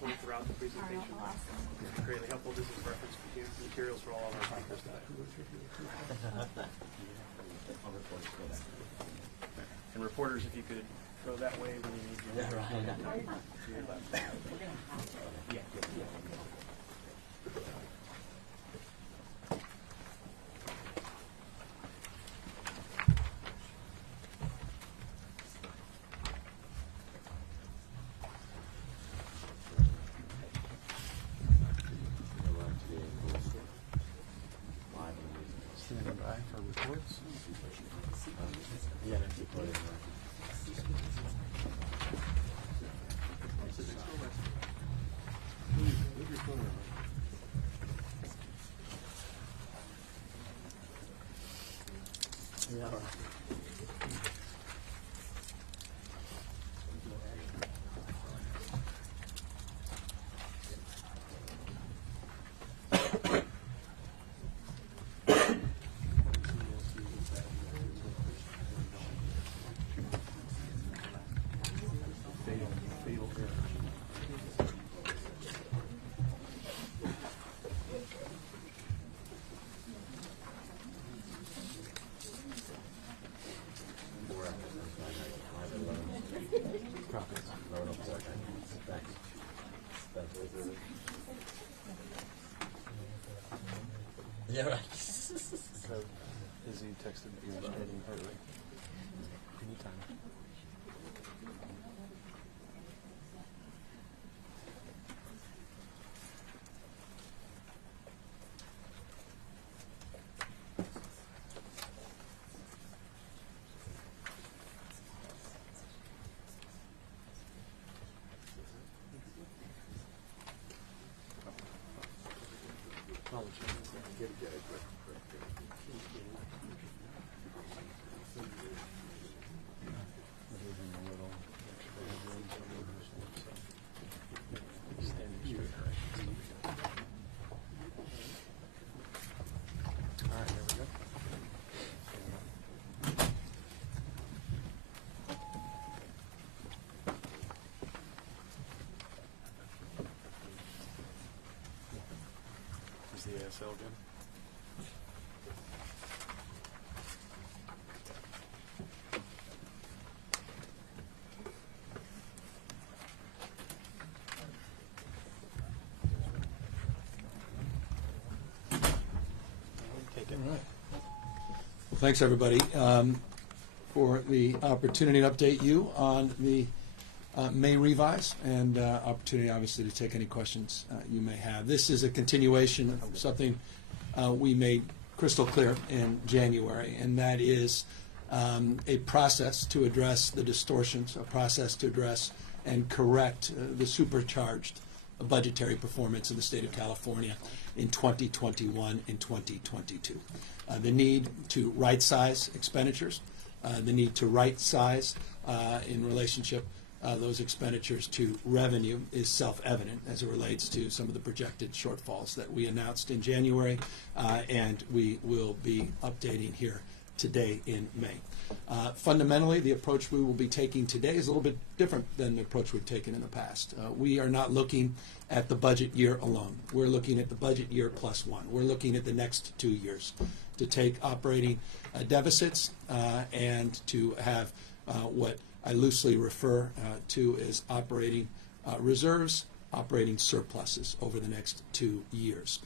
point throughout the presentation. It's greatly helpful. This is reference materials for all of our speakers today. And reporters, if you could go that way when you need to. Yeah, right. To your left. Yeah. Standing by for reports. Yeah, right. Izzy texted me heading her way. Anytime. The ASL again. Take it. All right. Well, thanks everybody for the opportunity to update you on the May revise and opportunity obviously to take any questions you may have. This is a continuation of something we made crystal clear in January, and that is a process to address the distortions, a process to address and correct the supercharged budgetary performance in the state of California in 2021 and 2022. The need to right-size expenditures, the need to right-size in relationship those expenditures to revenue is self-evident as it relates to some of the projected shortfalls that we announced in January and we will be updating here today in May. Fundamentally, the approach we will be taking today is a little bit different than the approach we've taken in the past. We are not looking at the budget year alone. We're looking at the budget year plus one. We're looking at the next 2 years to take operating deficits and to have what I loosely refer to as operating reserves, operating surpluses over the next 2 years.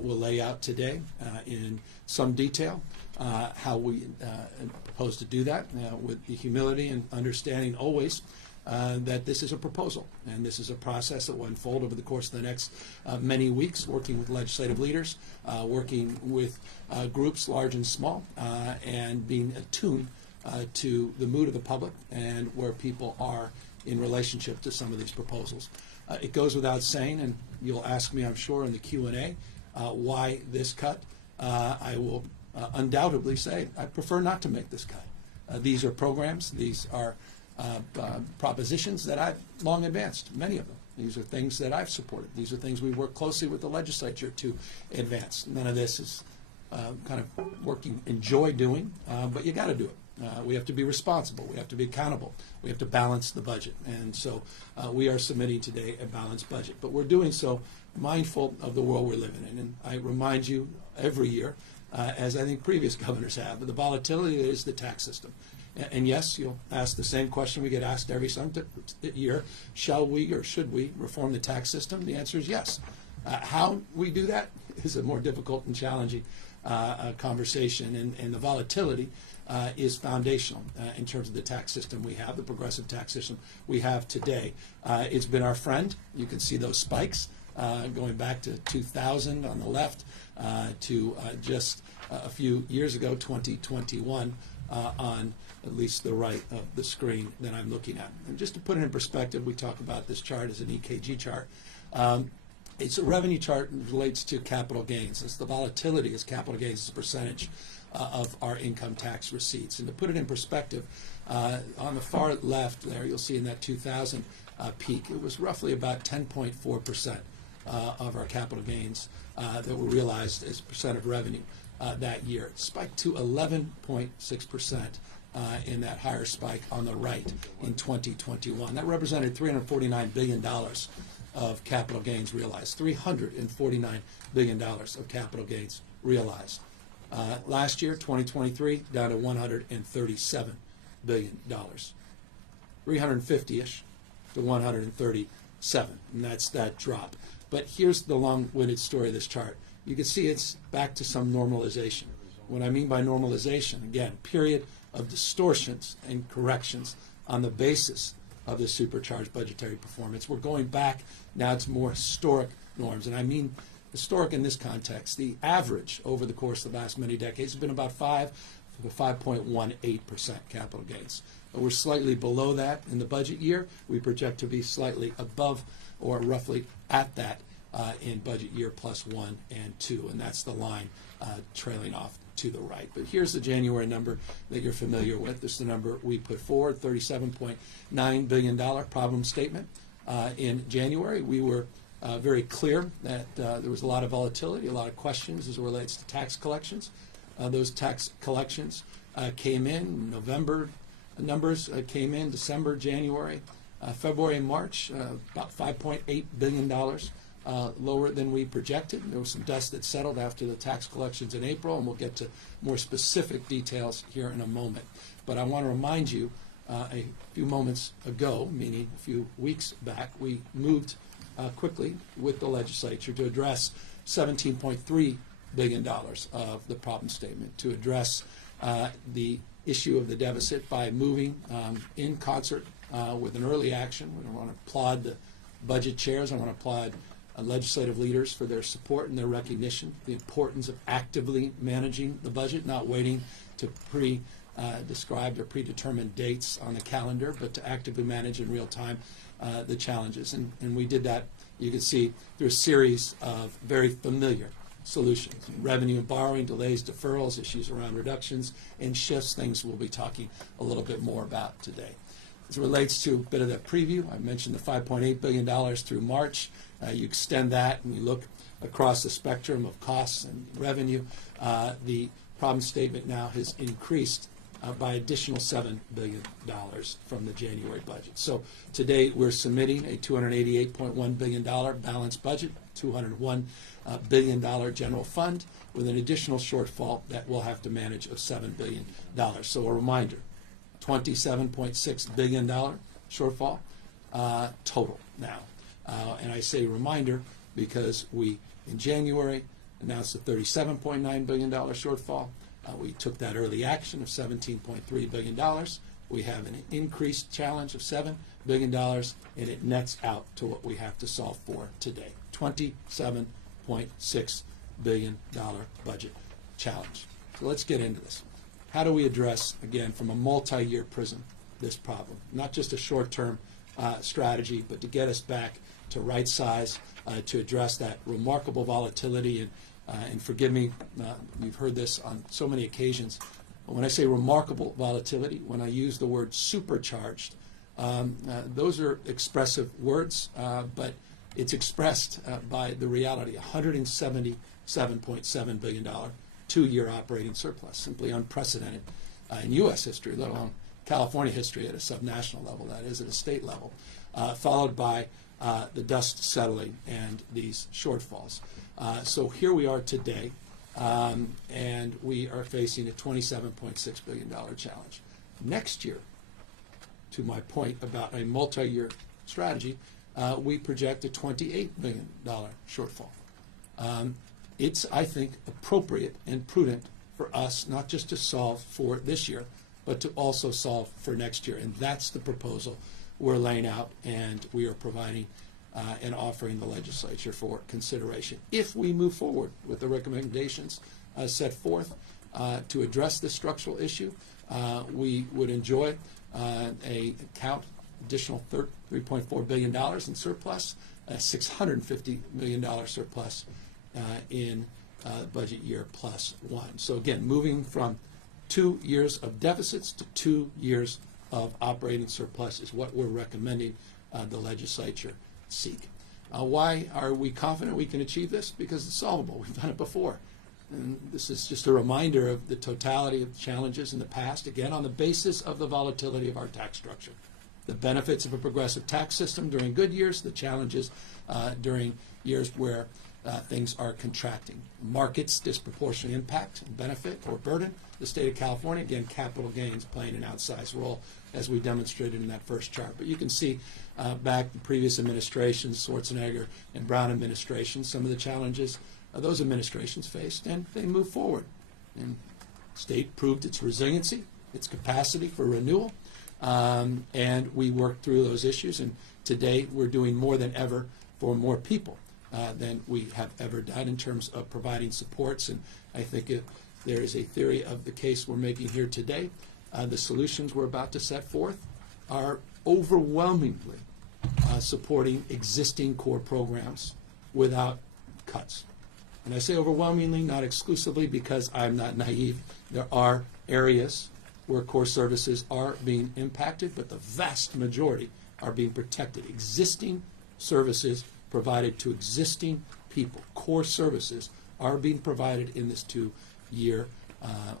We'll lay out today in some detail how we propose to do that with the humility and understanding always that this is a proposal and this is a process that will unfold over the course of the next many weeks, working with legislative leaders, working with groups large and small, and being attuned to the mood of the public and where people are in relationship to some of these proposals. It goes without saying, and you'll ask me, I'm sure, in the Q&A, why this cut. I will undoubtedly say I prefer not to make this cut. These are programs, these are propositions that I've long advanced, many of them. These are things that I've supported. These are things we work closely with the legislature to advance. None of this is kind of work you enjoy doing, but you got to do it. We have to be responsible. We have to be accountable. We have to balance the budget. And so we are submitting today a balanced budget. But we're doing so mindful of the world we're living in. And I remind you every year, as I think previous governors have, the volatility that is the tax system. And yes, you'll ask the same question we get asked every year. Shall we or should we reform the tax system? The answer is yes. How we do that is a more difficult and challenging conversation. And the volatility is foundational in terms of the tax system we have, the progressive tax system we have today. It's been our friend. You can see those spikes going back to 2000 on the left to just a few years ago, 2021, on at least the right of the screen that I'm looking at. And just to put it in perspective, we talk about this chart as an EKG chart. It's a revenue chart that relates to capital gains. It's the volatility as capital gains as a percentage of our income tax receipts. And to put it in perspective, on the far left there, you'll see in that 2000 peak, it was roughly about 10.4% of our capital gains that were realized as percent of revenue that year. It spiked to 11.6% in that higher spike on the right in 2021. That represented $349 billion of capital gains realized. $349 billion of capital gains realized. Last year, 2023, down to $137 billion. 350-ish to 137, and that's that drop. But here's the long-winded story of this chart. You can see it's back to some normalization. What I mean by normalization, again, period of distortions and corrections on the basis of the supercharged budgetary performance. We're going back now to more historic norms, and I mean historic in this context. The average over the course of the last many decades has been about 5.18% capital gains. But we're slightly below that in the budget year. We project to be slightly above or roughly at that in budget year +1 and 2, and that's the line trailing off to the right. But here's the January number that you're familiar with. This is the number we put forward, $37.9 billion problem statement. In January, we were very clear that there was a lot of volatility, a lot of questions as it relates to tax collections. Those tax collections came in, November numbers came in, December, January, February, and March, about $5.8 billion lower than we projected. There was some dust that settled after the tax collections in April, and we'll get to more specific details here in a moment. But I want to remind you, a few moments ago, meaning a few weeks back, we moved quickly with the legislature to address $17.3 billion of the problem statement, to address the issue of the deficit by moving in concert with an early action. I want to applaud the budget chairs. I want to applaud legislative leaders for their support and their recognition, the importance of actively managing the budget, not waiting to prescribed or predetermined dates on the calendar, but to actively manage in real time the challenges. And we did that, you can see, through a series of very familiar solutions: revenue and borrowing, delays, deferrals, issues around reductions, and shifts, things we'll be talking a little bit more about today. As it relates to a bit of that preview, I mentioned the $5.8 billion through March. You extend that and you look across the spectrum of costs and revenue. The problem statement now has increased by additional $7 billion from the January budget. So today we're submitting a $288.1 billion balanced budget, $201 billion general fund, with an additional shortfall that we'll have to manage of $7 billion. So a reminder, $27.6 billion shortfall total now. And I say reminder because we, in January, announced a $37.9 billion shortfall. We took that early action of $17.3 billion. We have an increased challenge of $7 billion, and it nets out to what we have to solve for today, $27.6 billion budget challenge. So let's get into this. How do we address, again, from a multi-year prism, this problem? Not just a short-term strategy, but to get us back to right size, to address that remarkable volatility. And forgive me, you've heard this on so many occasions. But when I say remarkable volatility, when I use the word supercharged, those are expressive words, but it's expressed by the reality: $177.7 billion two-year operating surplus, simply unprecedented in U.S. history, let alone California history at a subnational level, that is, at a state level, followed by the dust settling and these shortfalls. So here we are today, and we are facing a $27.6 billion challenge. Next year, to my point about a multi-year strategy, we project a $28 billion shortfall. It's, I think, appropriate and prudent for us not just to solve for this year, but to also solve for next year. And that's the proposal we're laying out, and we are providing and offering the legislature for consideration. If we move forward with the recommendations set forth to address this structural issue, we would enjoy a additional $3.4 billion in surplus, a $650 million surplus in budget year plus one. So again, moving from 2 years of deficits to 2 years of operating surplus is what we're recommending the legislature seek. Why are we confident we can achieve this? Because it's solvable. We've done it before. And this is just a reminder of the totality of challenges in the past, again, on the basis of the volatility of our tax structure. The benefits of a progressive tax system during good years, the challenges during years where things are contracting. Markets disproportionately impact and benefit or burden the state of California. Again, capital gains playing an outsized role, as we demonstrated in that first chart. But you can see back in previous administrations, Schwarzenegger and Brown administrations, some of the challenges those administrations faced, and they moved forward. And the state proved its resiliency, its capacity for renewal, and we worked through those issues. And today we're doing more than ever for more people than we have ever done in terms of providing supports. And I think there is a theory of the case we're making here today. The solutions we're about to set forth are overwhelmingly supporting existing core programs without cuts. And I say overwhelmingly, not exclusively, because I'm not naive. There are areas where core services are being impacted, but the vast majority are being protected. Existing services provided to existing people, core services, are being provided in this 2-year,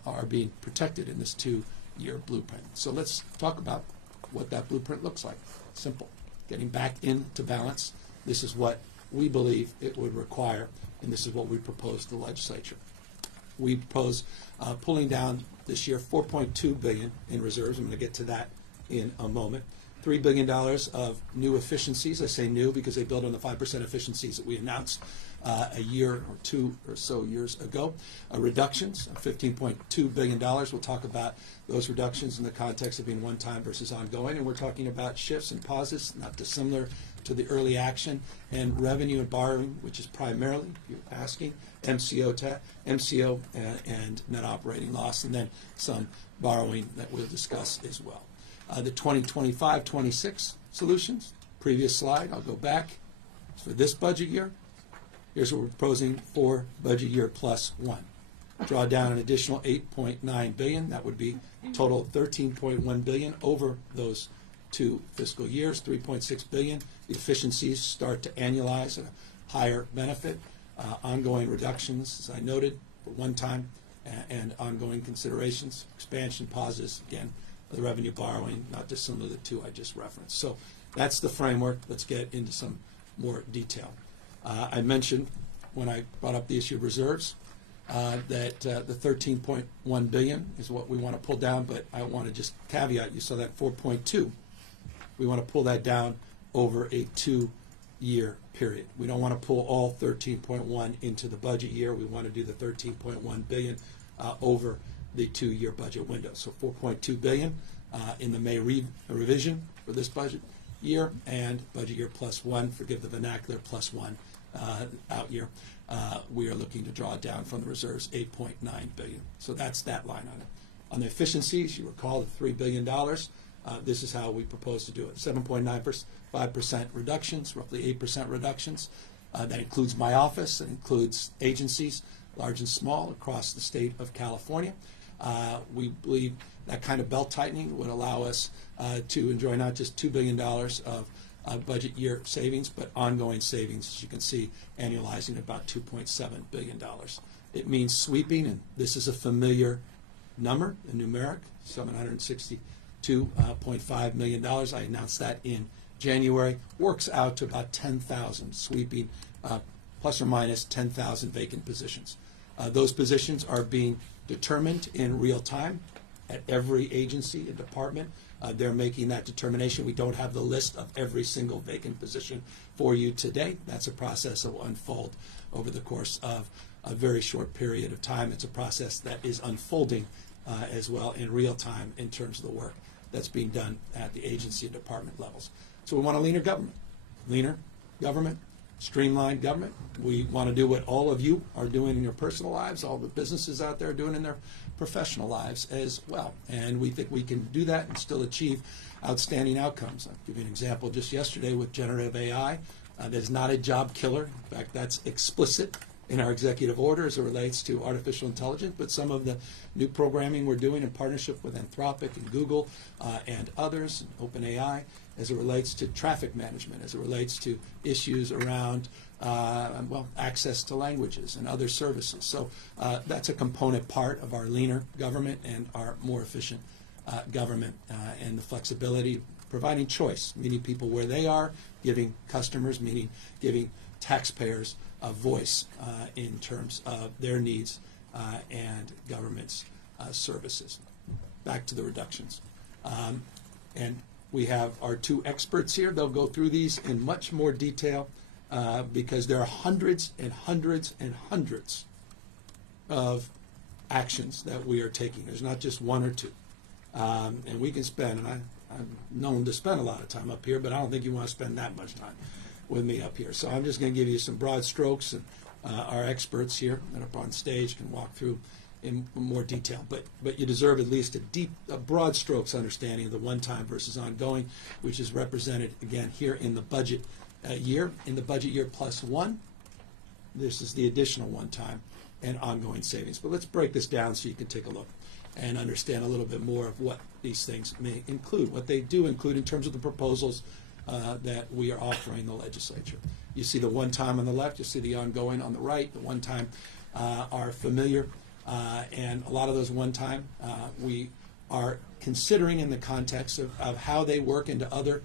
are being protected in this 2-year blueprint. So let's talk about what that blueprint looks like. Simple. Getting back into balance. This is what we believe it would require, and this is what we propose to the legislature. We propose pulling down this year $4.2 billion in reserves. I'm going to get to that in a moment. $3 billion of new efficiencies. I say new because they build on the 5% efficiencies that we announced a year or two or so years ago. Reductions of $15.2 billion. We'll talk about those reductions in the context of being one-time versus ongoing. And we're talking about shifts and pauses, not dissimilar to the early action, and revenue and borrowing, which is primarily, if you're asking, MCO and net operating loss, and then some borrowing that we'll discuss as well. The 2025-26 solutions, previous slide, I'll go back. For this budget year, here's what we're proposing for budget year plus one. Draw down an additional $8.9 billion. That would be total $13.1 billion over those 2 fiscal years, $3.6 billion. The efficiencies start to annualize at a higher benefit. Ongoing reductions, as I noted, for one time, and ongoing considerations. Expansion pauses, again, the revenue borrowing, not dissimilar to the 2 I just referenced. So that's the framework. Let's get into some more detail. I mentioned when I brought up the issue of reserves that the $13.1 billion is what we want to pull down, but I want to just caveat, you saw that 4.2. We want to pull that down over a 2-year period. We don't want to pull all 13.1 into the budget year. We want to do the 13.1 billion over the 2-year budget window. So 4.2 billion in the May revision for this budget year, and budget year plus one, forgive the vernacular, plus one out year. We are looking to draw down from the reserves $8.9 billion. So that's that line on it. On the efficiencies, you recall the $3 billion. This is how we propose to do it. 7.95% reductions, roughly 8% reductions. That includes my office. That includes agencies, large and small, across the state of California. We believe that kind of belt tightening would allow us to enjoy not just $2 billion of budget year savings, but ongoing savings, as you can see, annualizing about $2.7 billion. It means sweeping, and this is a familiar number, a numeric, $762.5 million. I announced that in January. Works out to about 10,000, sweeping plus or minus 10,000 vacant positions. Those positions are being determined in real time at every agency and department. They're making that determination. We don't have the list of every single vacant position for you today. That's a process that will unfold over the course of a very short period of time. It's a process that is unfolding as well in real time in terms of the work that's being done at the agency and department levels. So we want a leaner government, streamlined government. We want to do what all of you are doing in your personal lives, all the businesses out there are doing in their professional lives as well. And we think we can do that and still achieve outstanding outcomes. I'll give you an example just yesterday with generative AI. That is not a job killer. In fact, that's explicit in our executive order as it relates to artificial intelligence, but some of the new programming we're doing in partnership with Anthropic and Google and others, OpenAI, as it relates to traffic management, as it relates to issues around access to languages and other services. So that's a component part of our leaner government and our more efficient government and the flexibility, providing choice, meeting people where they are, giving customers, meaning giving taxpayers a voice in terms of their needs and government's services. Back to the reductions. And we have our two experts here. They'll go through these in much more detail because there are hundreds and hundreds and hundreds of actions that we are taking. There's not just one or two. And we can spend, and I'm known to spend a lot of time up here, but I don't think you want to spend that much time with me up here. So I'm just going to give you some broad strokes, and our experts here that are up on stage can walk through in more detail. But you deserve at least a broad strokes understanding of the one-time versus ongoing, which is represented again here in the budget year. In the budget year plus one, this is the additional one-time and ongoing savings. But let's break this down so you can take a look and understand a little bit more of what these things may include, what they do include in terms of the proposals that we are offering the legislature. You see the one-time on the left, you see the ongoing on the right. The one-time are familiar, and a lot of those one-time we are considering in the context of how they work into other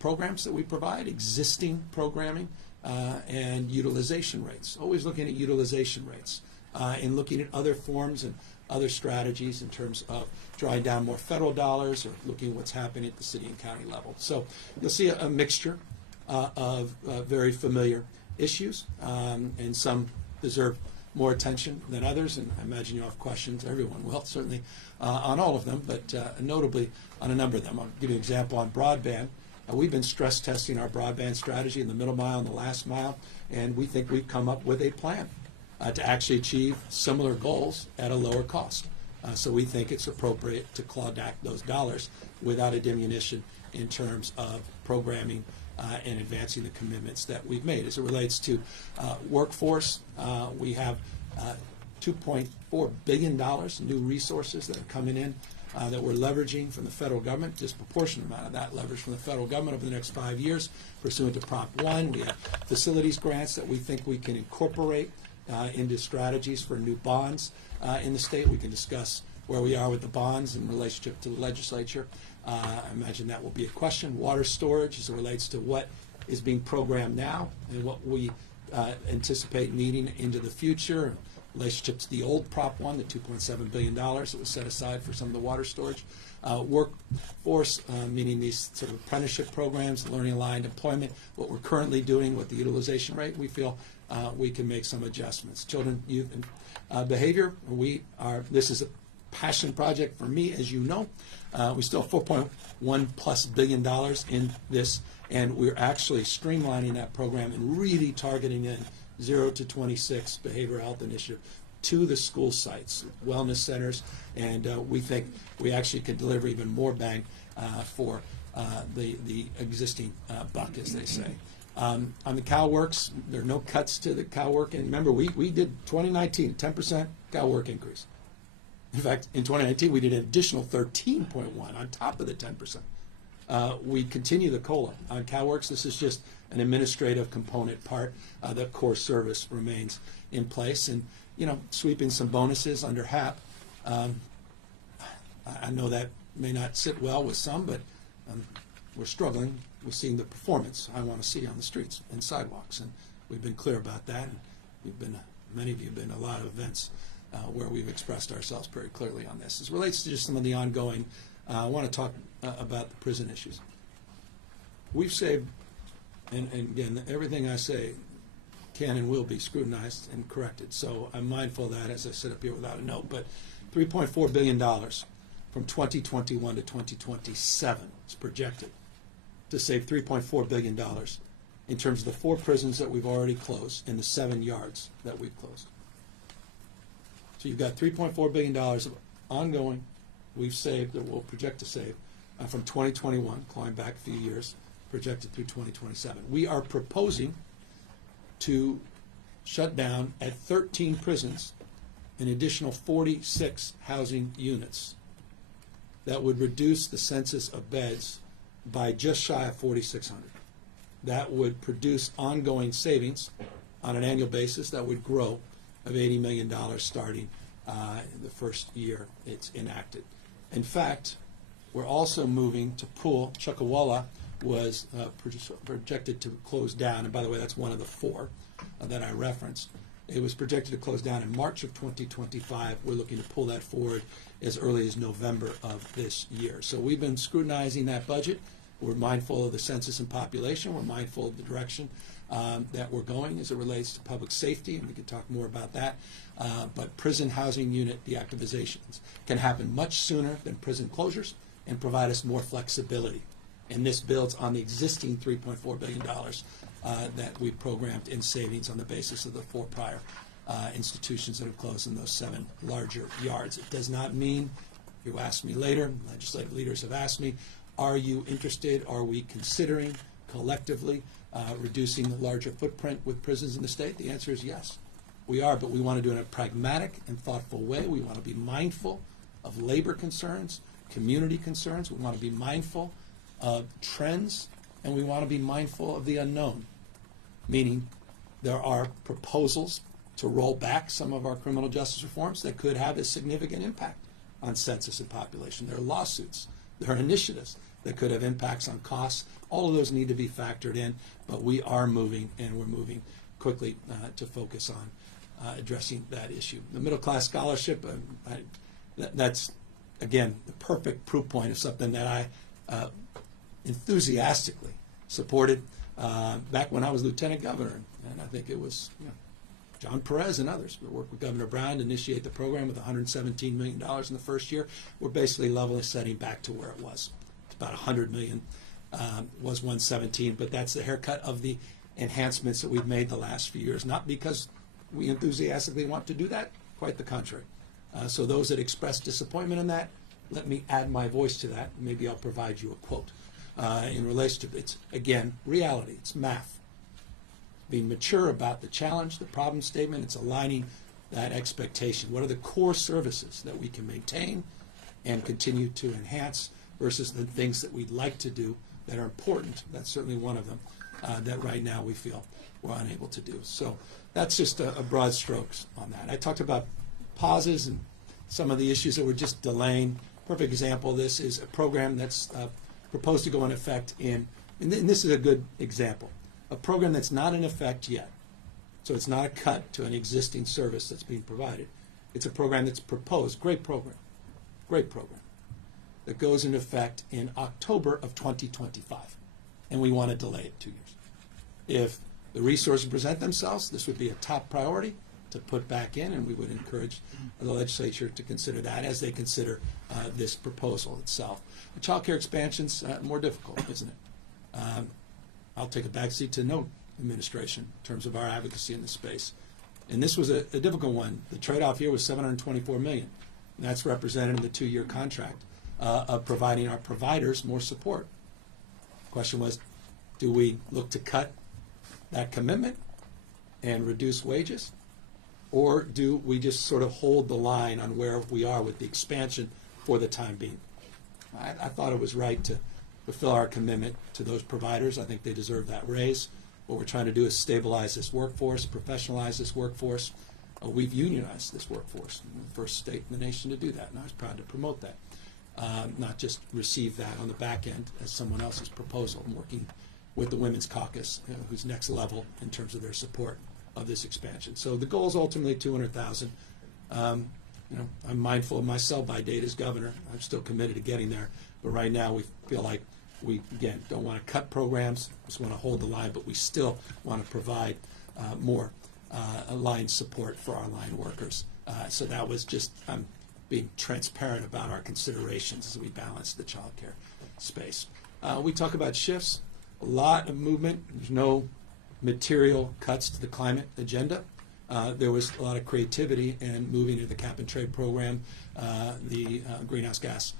programs that we provide, existing programming, and utilization rates. Always looking at utilization rates and looking at other forms and other strategies in terms of drawing down more federal dollars or looking at what's happening at the city and county level. So you'll see a mixture of very familiar issues, and some deserve more attention than others, and I imagine you'll have questions. Everyone will, certainly, on all of them, but notably on a number of them. I'll give you an example on broadband. We've been stress testing our broadband strategy in the middle mile and the last mile, and we think we've come up with a plan to actually achieve similar goals at a lower cost. So we think it's appropriate to claw back those dollars without a diminution in terms of programming and advancing the commitments that we've made. As it relates to workforce, we have $2.4 billion new resources that are coming in that we're leveraging from the federal government, disproportionate amount of that leverage from the federal government over the next 5 years pursuant to Prop 1. We have facilities grants that we think we can incorporate into strategies for new bonds in the state. We can discuss where we are with the bonds in relationship to the legislature. I imagine that will be a question. Water storage as it relates to what is being programmed now and what we anticipate needing into the future in relationship to the old Prop 1, the $2.7 billion that was set aside for some of the water storage. Workforce, meaning these sort of apprenticeship programs, learning-aligned employment, what we're currently doing with the utilization rate, we feel we can make some adjustments. Children, youth, and behavior, this is a passion project for me, as you know. We still have $4.1+ billion in this, and we're actually streamlining that program and really targeting in 0 to 26 behavioral health initiative to the school sites, wellness centers, and we think we actually can deliver even more bang for the existing buck, as they say. On the CalWorks, there are no cuts to the CalWork, and remember, we did 2019 10% CalWork increase. In fact, in 2019, we did an additional 13.1 on top of the 10%. We continue the COLA on CalWorks. This is just an administrative component part. The core service remains in place, and sweeping some bonuses under HAP I know that may not sit well with some, but we're struggling with seeing the performance I want to see on the streets and sidewalks, and we've been clear about that. And we've been, many of you have been to a lot of events where we've expressed ourselves very clearly on this. As it relates to just some of the ongoing, I want to talk about the prison issues. We've saved, and again, everything I say can and will be scrutinized and corrected. So I'm mindful of that as I sit up here without a note. But $3.4 billion from 2021 to 2027 is projected to save $3.4 billion in terms of the 4 prisons that we've already closed and the 7 yards that we've closed. So you've got $3.4 billion of ongoing we've saved, that we'll project to save from 2021, climbing back a few years, projected through 2027. We are proposing to shut down at 13 prisons an additional 46 housing units. That would reduce the census of beds by just shy of 4,600. That would produce ongoing savings on an annual basis that would grow of $80 million starting the first year it's enacted. In fact, we're also moving to pool. Chuckawalla was projected to close down, and by the way, that's one of the 4 that I referenced. It was projected to close down in March of 2025. We're looking to pull that forward as early as November of this year. So we've been scrutinizing that budget. We're mindful of the census and population. We're mindful of the direction that we're going as it relates to public safety, and we can talk more about that. But prison housing unit deactivations can happen much sooner than prison closures and provide us more flexibility. And this builds on the existing $3.4 billion that we programmed in savings on the basis of the 4 prior institutions that have closed in those 7 larger yards. It does not mean, you asked me later, legislative leaders have asked me, are you interested, are we considering collectively reducing the larger footprint with prisons in the state? The answer is yes, we are, but we want to do it in a pragmatic and thoughtful way. We want to be mindful of labor concerns, community concerns. We want to be mindful of trends, and we want to be mindful of the unknown, meaning there are proposals to roll back some of our criminal justice reforms that could have a significant impact on census and population. There are lawsuits, there are initiatives that could have impacts on costs. All of those need to be factored in, but we are moving, and we're moving quickly to focus on addressing that issue. The middle class scholarship, that's, again, the perfect proof point of something that I enthusiastically supported back when I was lieutenant governor, and I think it was John Perez and others. We worked with Governor Brown to initiate the program with $117 million in the first year. We're basically level setting back to where it was. It's about $100 million, was 117, but that's the haircut of the enhancements that we've made the last few years, not because we enthusiastically want to do that, quite the contrary. So those that express disappointment in that, let me add my voice to that. Maybe I'll provide you a quote in relation to, it's, again, reality. It's math. Being mature about the challenge, the problem statement, it's aligning that expectation. What are the core services that we can maintain and continue to enhance versus the things that we'd like to do that are important? That's certainly one of them that right now we feel we're unable to do. So that's just a broad strokes on that. I talked about pauses and some of the issues that we're just delaying. Perfect example of this is a program that's proposed to go in effect and this is a good example. A program that's not in effect yet. So it's not a cut to an existing service that's being provided. It's a program that's proposed, great program, that goes into effect in October of 2025. And we want to delay it 2 years. If the resources present themselves, this would be a top priority to put back in, and we would encourage the legislature to consider that as they consider this proposal itself. The child care expansion's more difficult, isn't it? I'll take a backseat to no administration in terms of our advocacy in this space. And this was a difficult one. The trade-off here was $724 million. And that's represented in the 2-year contract of providing our providers more support. The question was, do we look to cut that commitment and reduce wages? Or do we just sort of hold the line on where we are with the expansion for the time being? I thought it was right to fulfill our commitment to those providers. I think they deserve that raise. What we're trying to do is stabilize this workforce, professionalize this workforce, we've unionized this workforce. We're the first state in the nation to do that, and I was proud to promote that. Not just receive that on the back end as someone else's proposal. I'm working with the Women's Caucus, who's next level in terms of their support of this expansion. So the goal is ultimately 200,000. I'm mindful of my sell-by date as governor. I'm still committed to getting there, but right now we feel like we, again, don't want to cut programs, just want to hold the line, but we still want to provide more line support for our line workers. So that was just, I'm being transparent about our considerations as we balance the child care space. We talk about shifts, a lot of movement. There's no material cuts to the climate agenda. There was a lot of creativity in moving to the cap and trade program, the greenhouse gas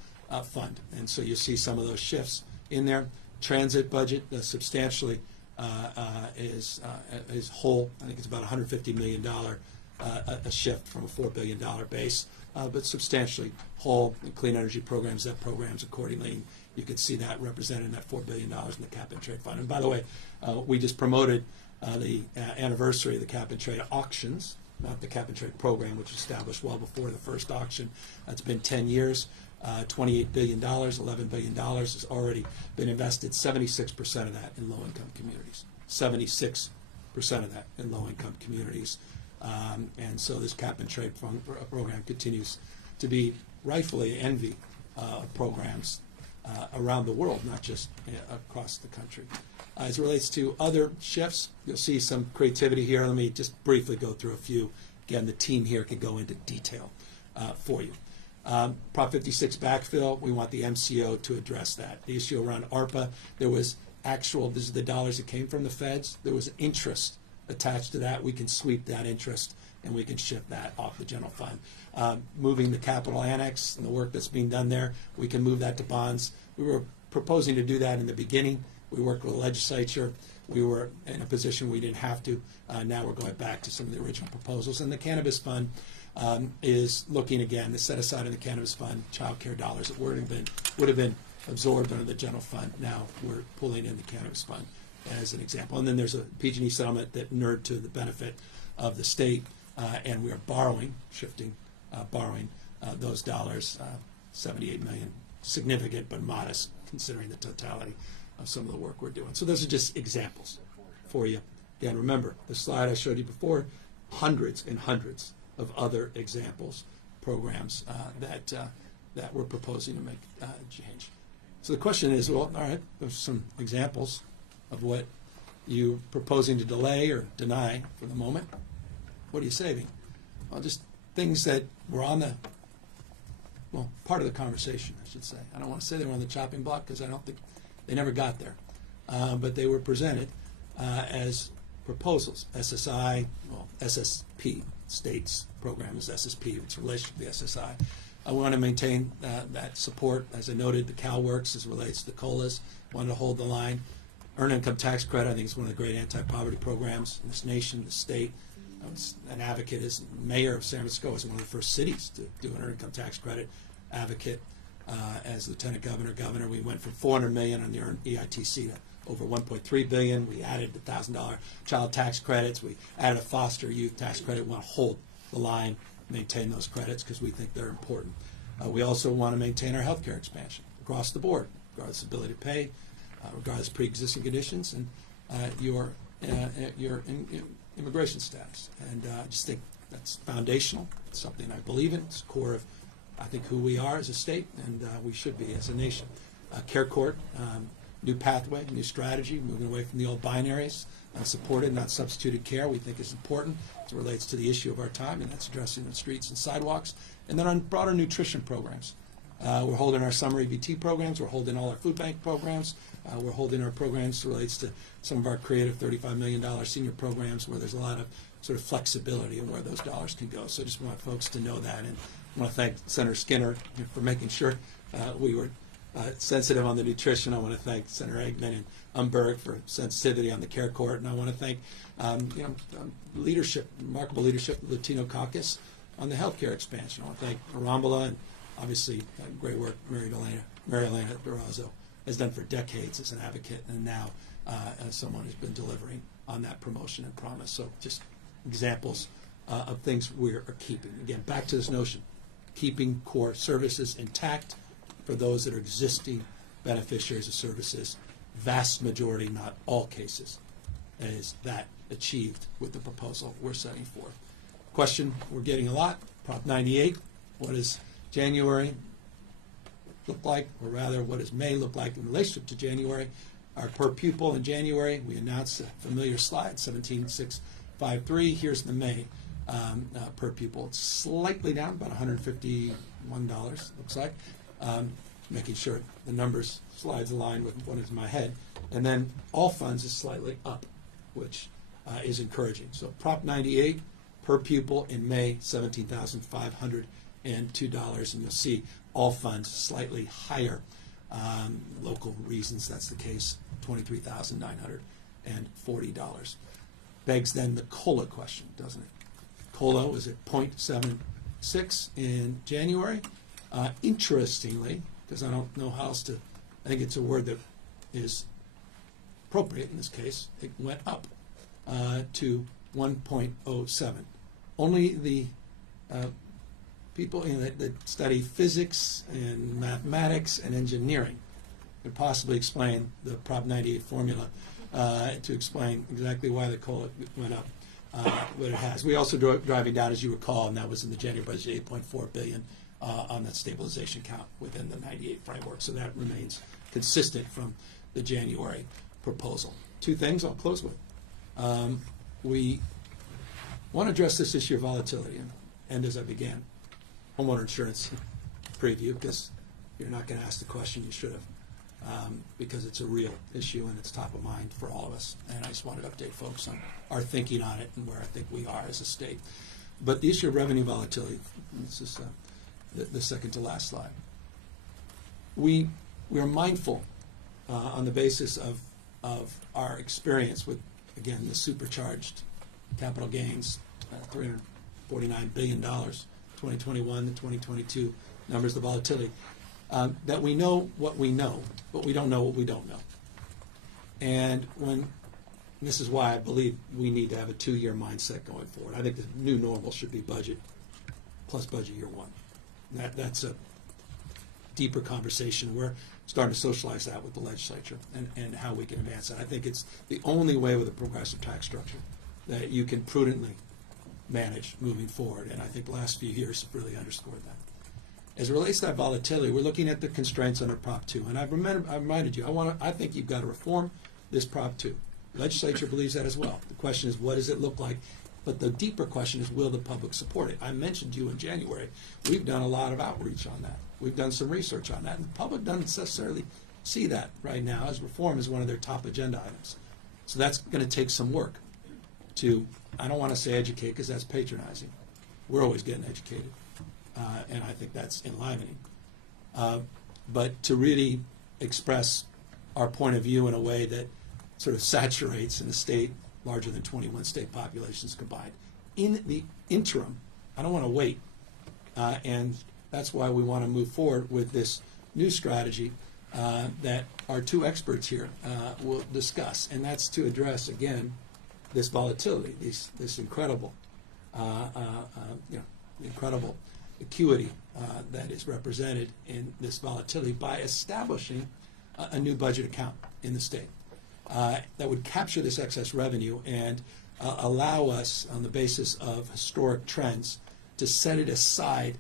fund. And so you see some of those shifts in there. Transit budget substantially is whole. I think it's about $150 million a shift from a $4 billion base, but substantially whole. And clean energy programs, ZEP programs accordingly. You can see that represented in that $4 billion in the cap and trade fund. And by the way, we just promoted the anniversary of the cap and trade auctions, not the cap and trade program, which was established well before the first auction. It's been 10 years, $28 billion, $11 billion has already been invested, 76% of that in low-income communities, 76% of that in low-income communities. And so this cap and trade program continues to be rightfully envy of programs around the world, not just across the country. As it relates to other shifts, you'll see some creativity here. Let me just briefly go through a few. Again, the team here can go into detail for you. Prop 56 backfill, we want the MCO to address that. The issue around ARPA, there was actual, this is the dollars that came from the feds, there was interest attached to that. We can sweep that interest and we can shift that off the general fund. Moving the capital annex and the work that's being done there, we can move that to bonds. We were proposing to do that in the beginning. We worked with the legislature. We were in a position we didn't have to. Now we're going back to some of the original proposals. And the cannabis fund is looking again to set aside in the cannabis fund child care dollars that would have been absorbed under the general fund. Now we're pulling in the cannabis fund as an example. And then there's a PG&E settlement that inured to the benefit of the state, and we are borrowing those dollars, $78 million, significant but modest considering the totality of some of the work we're doing. So those are just examples for you. Again, remember, the slide I showed you before, hundreds and hundreds of other examples, programs that we're proposing to make change. So the question is, well, all right, there's some examples of what you're proposing to delay or deny for the moment. What are you saving? Well, just things that were on the, well, part of the conversation, I should say. I don't want to say they were on the chopping block because I don't think they never got there. But they were presented as proposals. SSI, well, SSP, state's program is SSP, it's relation to the SSI. I want to maintain that support. As I noted, the CalWorks as it relates to the COLAs, wanted to hold the line. Earned income tax credit, I think it's one of the great anti-poverty programs in this nation, the state. I was an advocate as mayor of San Francisco. I was one of the first cities to do an earned income tax credit advocate. As lieutenant governor, we went from $400 million on the earned EITC to over $1.3 billion. We added the $1,000 child tax credits. We added a foster youth tax credit. We want to hold the line, maintain those credits because we think they're important. We also want to maintain our healthcare expansion across the board, regardless of ability to pay, regardless of pre-existing conditions, and your immigration status. And I just think that's foundational. It's something I believe in. It's core of, I think, who we are as a state, and we should be as a nation. Care Court, new pathway, new strategy, moving away from the old binaries, supported, not substituted care, we think is important as it relates to the issue of our time, and that's addressing the streets and sidewalks. And then on broader nutrition programs. We're holding our summer EBT programs. We're holding all our food bank programs. We're holding our programs that relates to some of our creative $35 million senior programs where there's a lot of sort of flexibility in where those dollars can go. So I just want folks to know that. And I want to thank Senator Skinner for making sure we were sensitive on the nutrition. I want to thank Senator Eggman and Umberg for sensitivity on the Care Court. And I want to thank leadership, remarkable leadership of the Latino Caucus on the healthcare expansion. I want to thank Arambula and obviously great work Mary Elena Durazo has done for decades as an advocate, and now as someone who's been delivering on that promotion and promise. So just examples of things we are keeping. Again, back to this notion, keeping core services intact for those that are existing beneficiaries of services. Vast majority, not all cases, is that achieved with the proposal we're setting forth. Question we're getting a lot, Prop 98, what does January look like, or rather what does May look like in relationship to January? Our per pupil in January, we announced a familiar slide, 17,653. Here's the May per pupil. It's slightly down, about $151, looks like. Making sure the numbers slides align with what is in my head. And then all funds is slightly up, which is encouraging. So Prop 98 per pupil in May, $17,502, and you'll see all funds slightly higher. Local reasons that's the case, $23,940. Begs then the COLA question, doesn't it? COLA was at 0.76 in January. Interestingly, because I don't know how else to, I think it's a word that is appropriate in this case, it went up to 1.07. Only the people that study physics and mathematics and engineering could possibly explain the Prop 98 formula to explain exactly why the COLA went up, what it has. We also driving down, as you recall, and that was in the January budget, $8.4 billion on that stabilization count within the 98 framework. So that remains consistent from the January proposal. Two things I'll close with. We want to address this issue of volatility, and as I began, homeowner insurance preview, because you're not going to ask the question you should have, because it's a real issue and it's top of mind for all of us. And I just wanted to update folks on our thinking on it and where I think we are as a state. But the issue of revenue volatility, this is the second to last slide. We are mindful on the basis of our experience with, again, the supercharged capital gains, $349 billion, 2021 to 2022 numbers, the volatility, that we know what we know, but we don't know what we don't know. And this is why I believe we need to have a 2-year mindset going forward. I think the new normal should be budget plus budget year one. That's a deeper conversation. We're starting to socialize that with the legislature and how we can advance that. I think it's the only way with a progressive tax structure that you can prudently manage moving forward. And I think the last few years have really underscored that. As it relates to that volatility, we're looking at the constraints under Prop 2. And I reminded you, I think you've got to reform this Prop 2. The legislature believes that as well. The question is, what does it look like? But the deeper question is, will the public support it? I mentioned to you in January, we've done a lot of outreach on that. We've done some research on that. And the public doesn't necessarily see that right now, as reform is one of their top agenda items. So that's going to take some work to, I don't want to say educate because that's patronizing. We're always getting educated. And I think that's enlivening. But to really express our point of view in a way that sort of saturates in a state larger than 21 state populations combined. In the interim, I don't want to wait. And that's why we want to move forward with this new strategy that our two experts here will discuss. And that's to address, again, this volatility, this incredible, incredible acuity that is represented in this volatility by establishing a new budget account in the state that would capture this excess revenue and allow us, on the basis of historic trends, to set it aside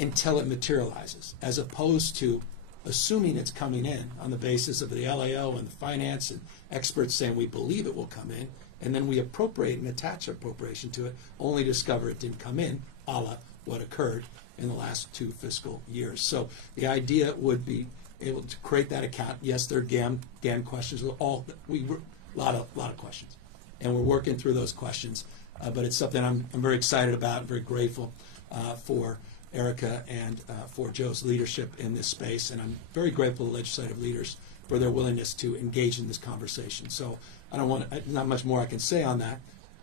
until it materializes, as opposed to assuming it's coming in on the basis of the LAO and the finance and experts saying we believe it will come in, and then we appropriate and attach appropriation to it, only discover it didn't come in, a la what occurred in the last 2 fiscal years. So the idea would be able to create that account. Yes, there are GAN questions. A lot of questions, and we're working through those questions. But it's something I'm very excited about. I'm very grateful for Erica and for Joe's leadership in this space, and I'm very grateful to legislative leaders for their willingness to engage in this conversation. So not much more I can say on that,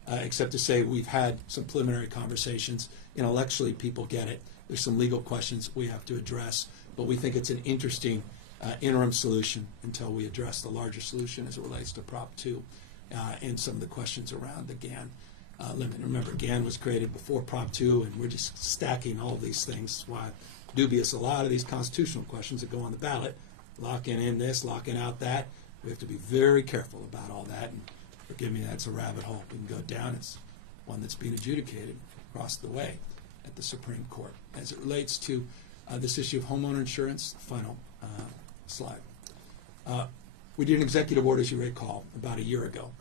except to say we've had some preliminary conversations. Intellectually, people get it. There's some legal questions we have to address, but we think it's an interesting interim solution until we address the larger solution as it relates to Prop 2 and some of the questions around the GAN limit. Remember, GAN was created before Prop 2, and we're just stacking all these things. Why dubious a lot of these constitutional questions that go on the ballot, locking in this, locking out that. We have to be very careful about all that. And forgive me, that's a rabbit hole we can go down. It's one that's being adjudicated across the way at the Supreme Court. As it relates to this issue of homeowner insurance, final slide. We did an executive order, as you recall, about a year ago.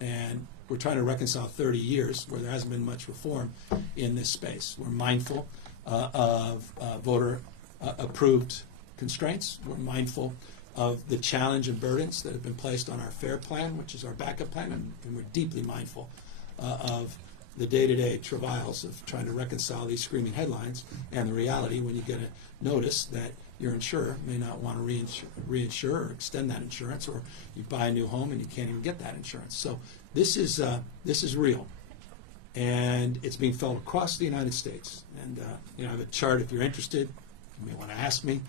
And we're trying to reconcile 30 years where there hasn't been much reform in this space. We're mindful of voter-approved constraints. We're mindful of the challenge and burdens that have been placed on our FAIR plan, which is our backup plan, and we're deeply mindful of the day-to-day travails of trying to reconcile these screaming headlines and the reality when you get a notice that your insurer may not want to reinsure or extend that insurance, or you buy a new home and you can't even get that insurance. So this is real, and it's being felt across the United States. And I have a chart. If you're interested, you may want to ask me.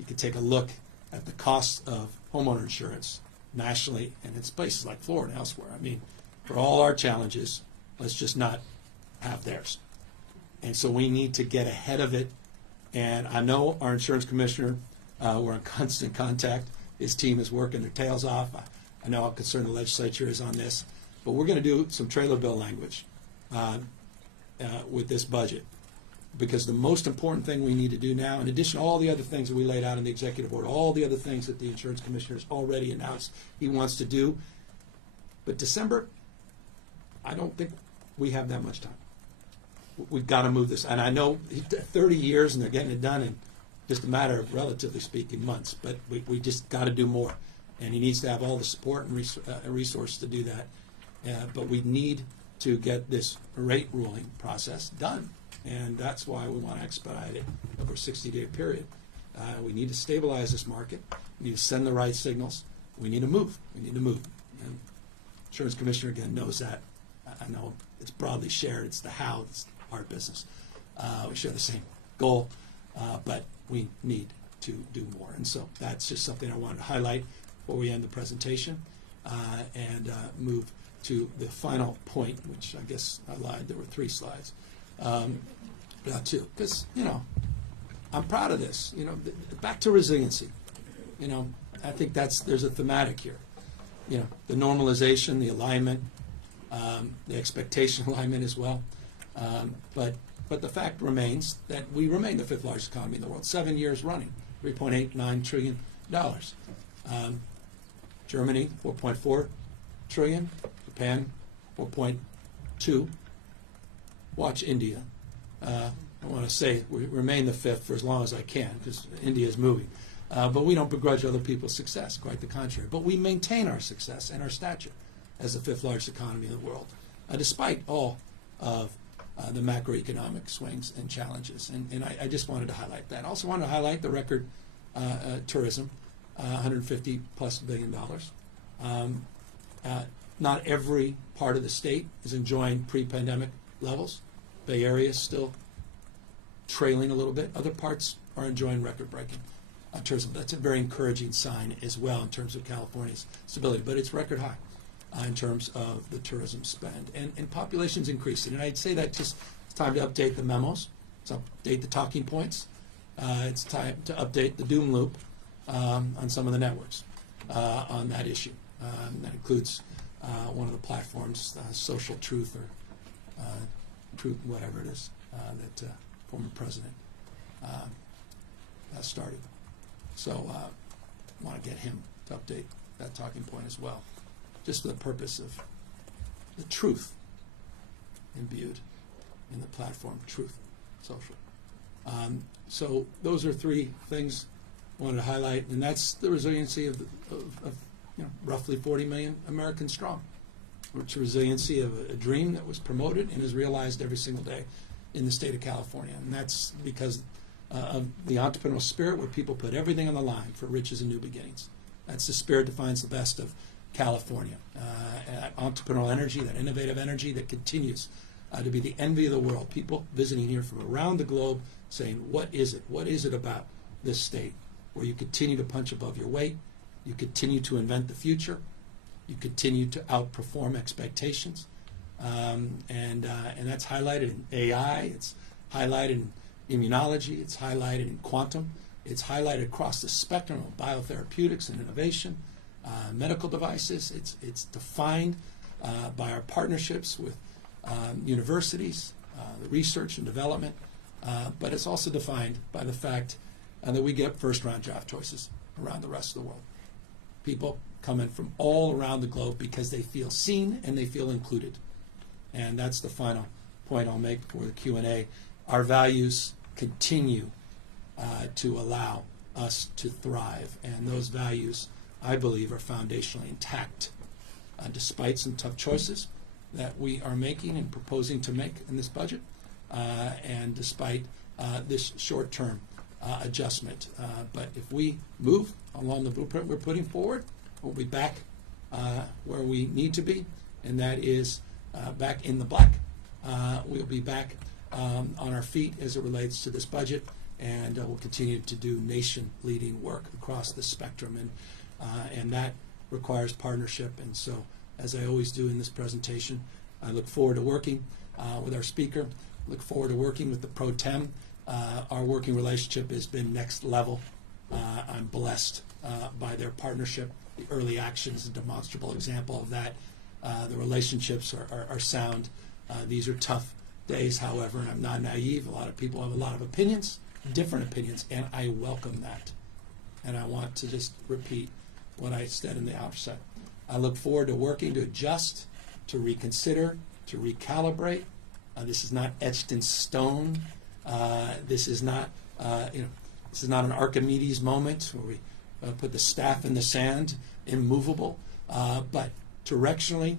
You can take a look at the cost of homeowner insurance nationally, and it's places like Florida and elsewhere. I mean, for all our challenges, let's just not have theirs. And so we need to get ahead of it. And I know our insurance commissioner, we're in constant contact. His team is working their tails off. I know how concerned the legislature is on this. But we're going to do some trailer bill language with this budget. Because the most important thing we need to do now, in addition to all the other things that we laid out in the executive order, all the other things that the insurance commissioner has already announced he wants to do, but December, I don't think we have that much time. We've got to move this. And I know 30 years and they're getting it done in just a matter of, relatively speaking, months, but we just got to do more. And he needs to have all the support and resources to do that. But we need to get this rate ruling process done. And that's why we want to expedite it over a 60-day period. We need to stabilize this market. We need to send the right signals. We need to move. We need to move. And insurance commissioner, again, knows that. I know it's broadly shared. It's the how. It's our business. We share the same goal, but we need to do more. And so that's just something I wanted to highlight before we end the presentation and move to the final point, which I guess I lied. There were 3 slides. Not 2, because, I'm proud of this. Back to resiliency. I think there's a thematic here. The normalization, the alignment, the expectation alignment as well. But the fact remains that we remain the 5th largest economy in the world, 7 years running, $3.89 trillion. Germany, $4.4 trillion. Japan, 4.2. Watch India. I want to say we remain the 5th for as long as I can, because India is moving. But we don't begrudge other people's success, quite the contrary. But we maintain our success and our stature as the 5th largest economy in the world, despite all of the macroeconomic swings and challenges. And I just wanted to highlight that. I also wanted to highlight the record tourism, $150+ billion. Not every part of the state is enjoying pre-pandemic levels. Bay Area is still trailing a little bit. Other parts are enjoying record-breaking tourism. That's a very encouraging sign as well in terms of California's stability. But it's record high in terms of the tourism spend. And population's increasing. And I'd say that just it's time to update the memos. It's update the talking points. It's time to update the doom loop on some of the networks on that issue. That includes one of the platforms, Social Truth or Truth, whatever it is, that former president started. So I want to get him to update that talking point as well, just for the purpose of the truth imbued in the platform, Truth Social. So those are 3 things I wanted to highlight, and that's the resiliency of roughly 40 million Americans strong. It's the resiliency of a dream that was promoted and is realized every single day in the state of California. And that's because of the entrepreneurial spirit where people put everything on the line for riches and new beginnings. That's the spirit that defines the best of California. That entrepreneurial energy, that innovative energy that continues to be the envy of the world. People visiting here from around the globe saying, what is it? What is it about this state where you continue to punch above your weight, you continue to invent the future, you continue to outperform expectations, And that's highlighted in AI, it's highlighted in immunology, it's highlighted in quantum, it's highlighted across the spectrum of biotherapeutics and innovation, medical devices. It's defined by our partnerships with universities, the research and development, but it's also defined by the fact that we get first-round draft choices around the rest of the world. People come in from all around the globe because they feel seen and they feel included. And that's the final point I'll make for the Q&A. Our values continue to allow us to thrive, and those values, I believe, are foundationally intact, despite some tough choices that we are making and proposing to make in this budget, and despite this short-term adjustment. But if we move along the blueprint we're putting forward, we'll be back where we need to be, and that is back in the black. We'll be back on our feet as it relates to this budget, and we'll continue to do nation-leading work across the spectrum, and that requires partnership. And so, as I always do in this presentation, I look forward to working with our speaker, look forward to working with the Pro Tem. Our working relationship has been next level. I'm blessed by their partnership. The early action is a demonstrable example of that. The relationships are sound. These are tough days, however, and I'm not naive. A lot of people have a lot of opinions, different opinions, and I welcome that. And I want to just repeat what I said in the outset. I look forward to working to adjust, to reconsider, to recalibrate. This is not etched in stone. This is not, this is not an Archimedes moment where we put the staff in the sand, immovable. But directionally,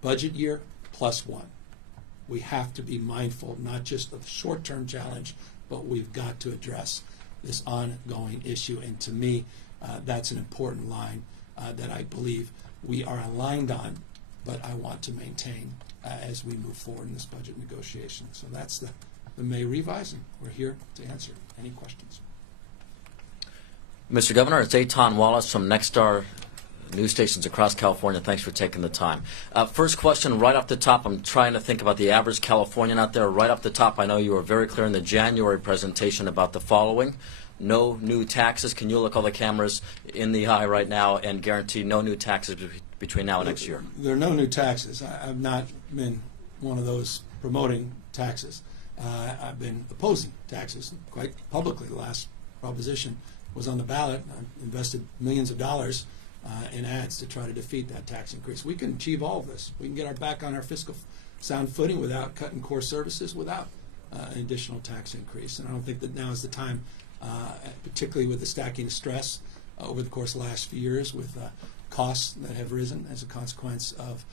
budget year +1. We have to be mindful not just of the short-term challenge, but we've got to address this ongoing issue. And to me, that's an important line that I believe we are aligned on, but I want to maintain as we move forward in this budget negotiation. So that's the May revise, and we're here to answer any questions. Mr. Governor, it's Eitan Wallace from Nexstar news stations across California. Thanks for taking the time. First question right off the top. I'm trying to think about the average Californian out there. Right off the top, I know you were very clear in the January presentation about the following. No new taxes. Can you look all the cameras in the eye right now and guarantee no new taxes between now and next year? There are no new taxes. I've not been one of those promoting taxes. I've been opposing taxes quite publicly. The last proposition was on the ballot. I invested millions of dollars in ads to try to defeat that tax increase. We can achieve all of this. We can get our back on our fiscal sound footing without cutting core services, without an additional tax increase. And I don't think that now is the time, particularly with the stacking of stress over the course of the last few years with costs that have risen as a consequence of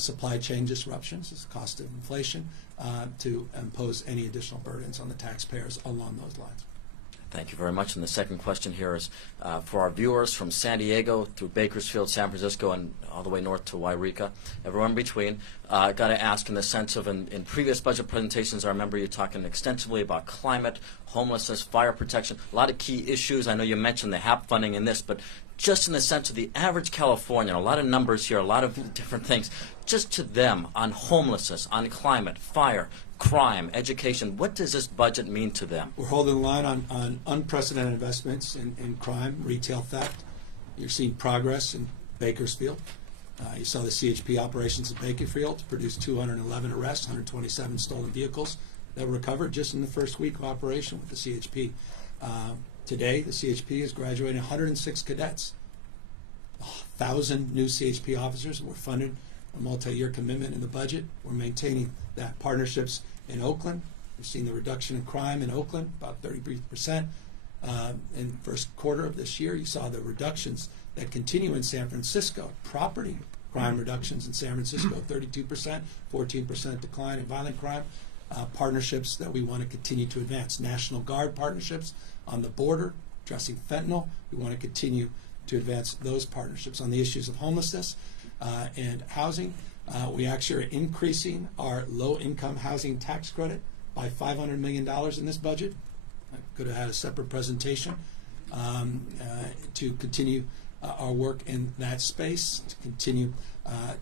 supply chain disruptions, as a cost of inflation, to impose any additional burdens on the taxpayers along those lines. Thank you very much. And the second question here is for our viewers from San Diego through Bakersfield, San Francisco, and all the way north to Wairika, everyone in between. Got to ask in the sense of in previous budget presentations, I remember you talking extensively about climate, homelessness, fire protection, a lot of key issues. I know you mentioned the HAP funding in this, but just in the sense of the average Californian, a lot of numbers here, a lot of different things, just to them on homelessness, on climate, fire, crime, education, what does this budget mean to them? We're holding the line on unprecedented investments in crime, retail theft. You're seeing progress in Bakersfield. You saw the CHP operations at Bakersfield produced 211 arrests, 127 stolen vehicles that were recovered just in the first week of operation with the CHP. Today, the CHP is graduating 106 cadets. 1,000 new CHP officers were funded, a multi-year commitment in the budget. We're maintaining that partnerships in Oakland. We've seen the reduction in crime in Oakland, about 33%. In the first quarter of this year, you saw the reductions that continue in San Francisco. Property crime reductions in San Francisco, 32%, 14% decline in violent crime. Partnerships that we want to continue to advance. National Guard partnerships on the border, addressing fentanyl. We want to continue to advance those partnerships. On the issues of homelessness and housing, we actually are increasing our low-income housing tax credit by $500 million in this budget. I could have had a separate presentation to continue our work in that space, to continue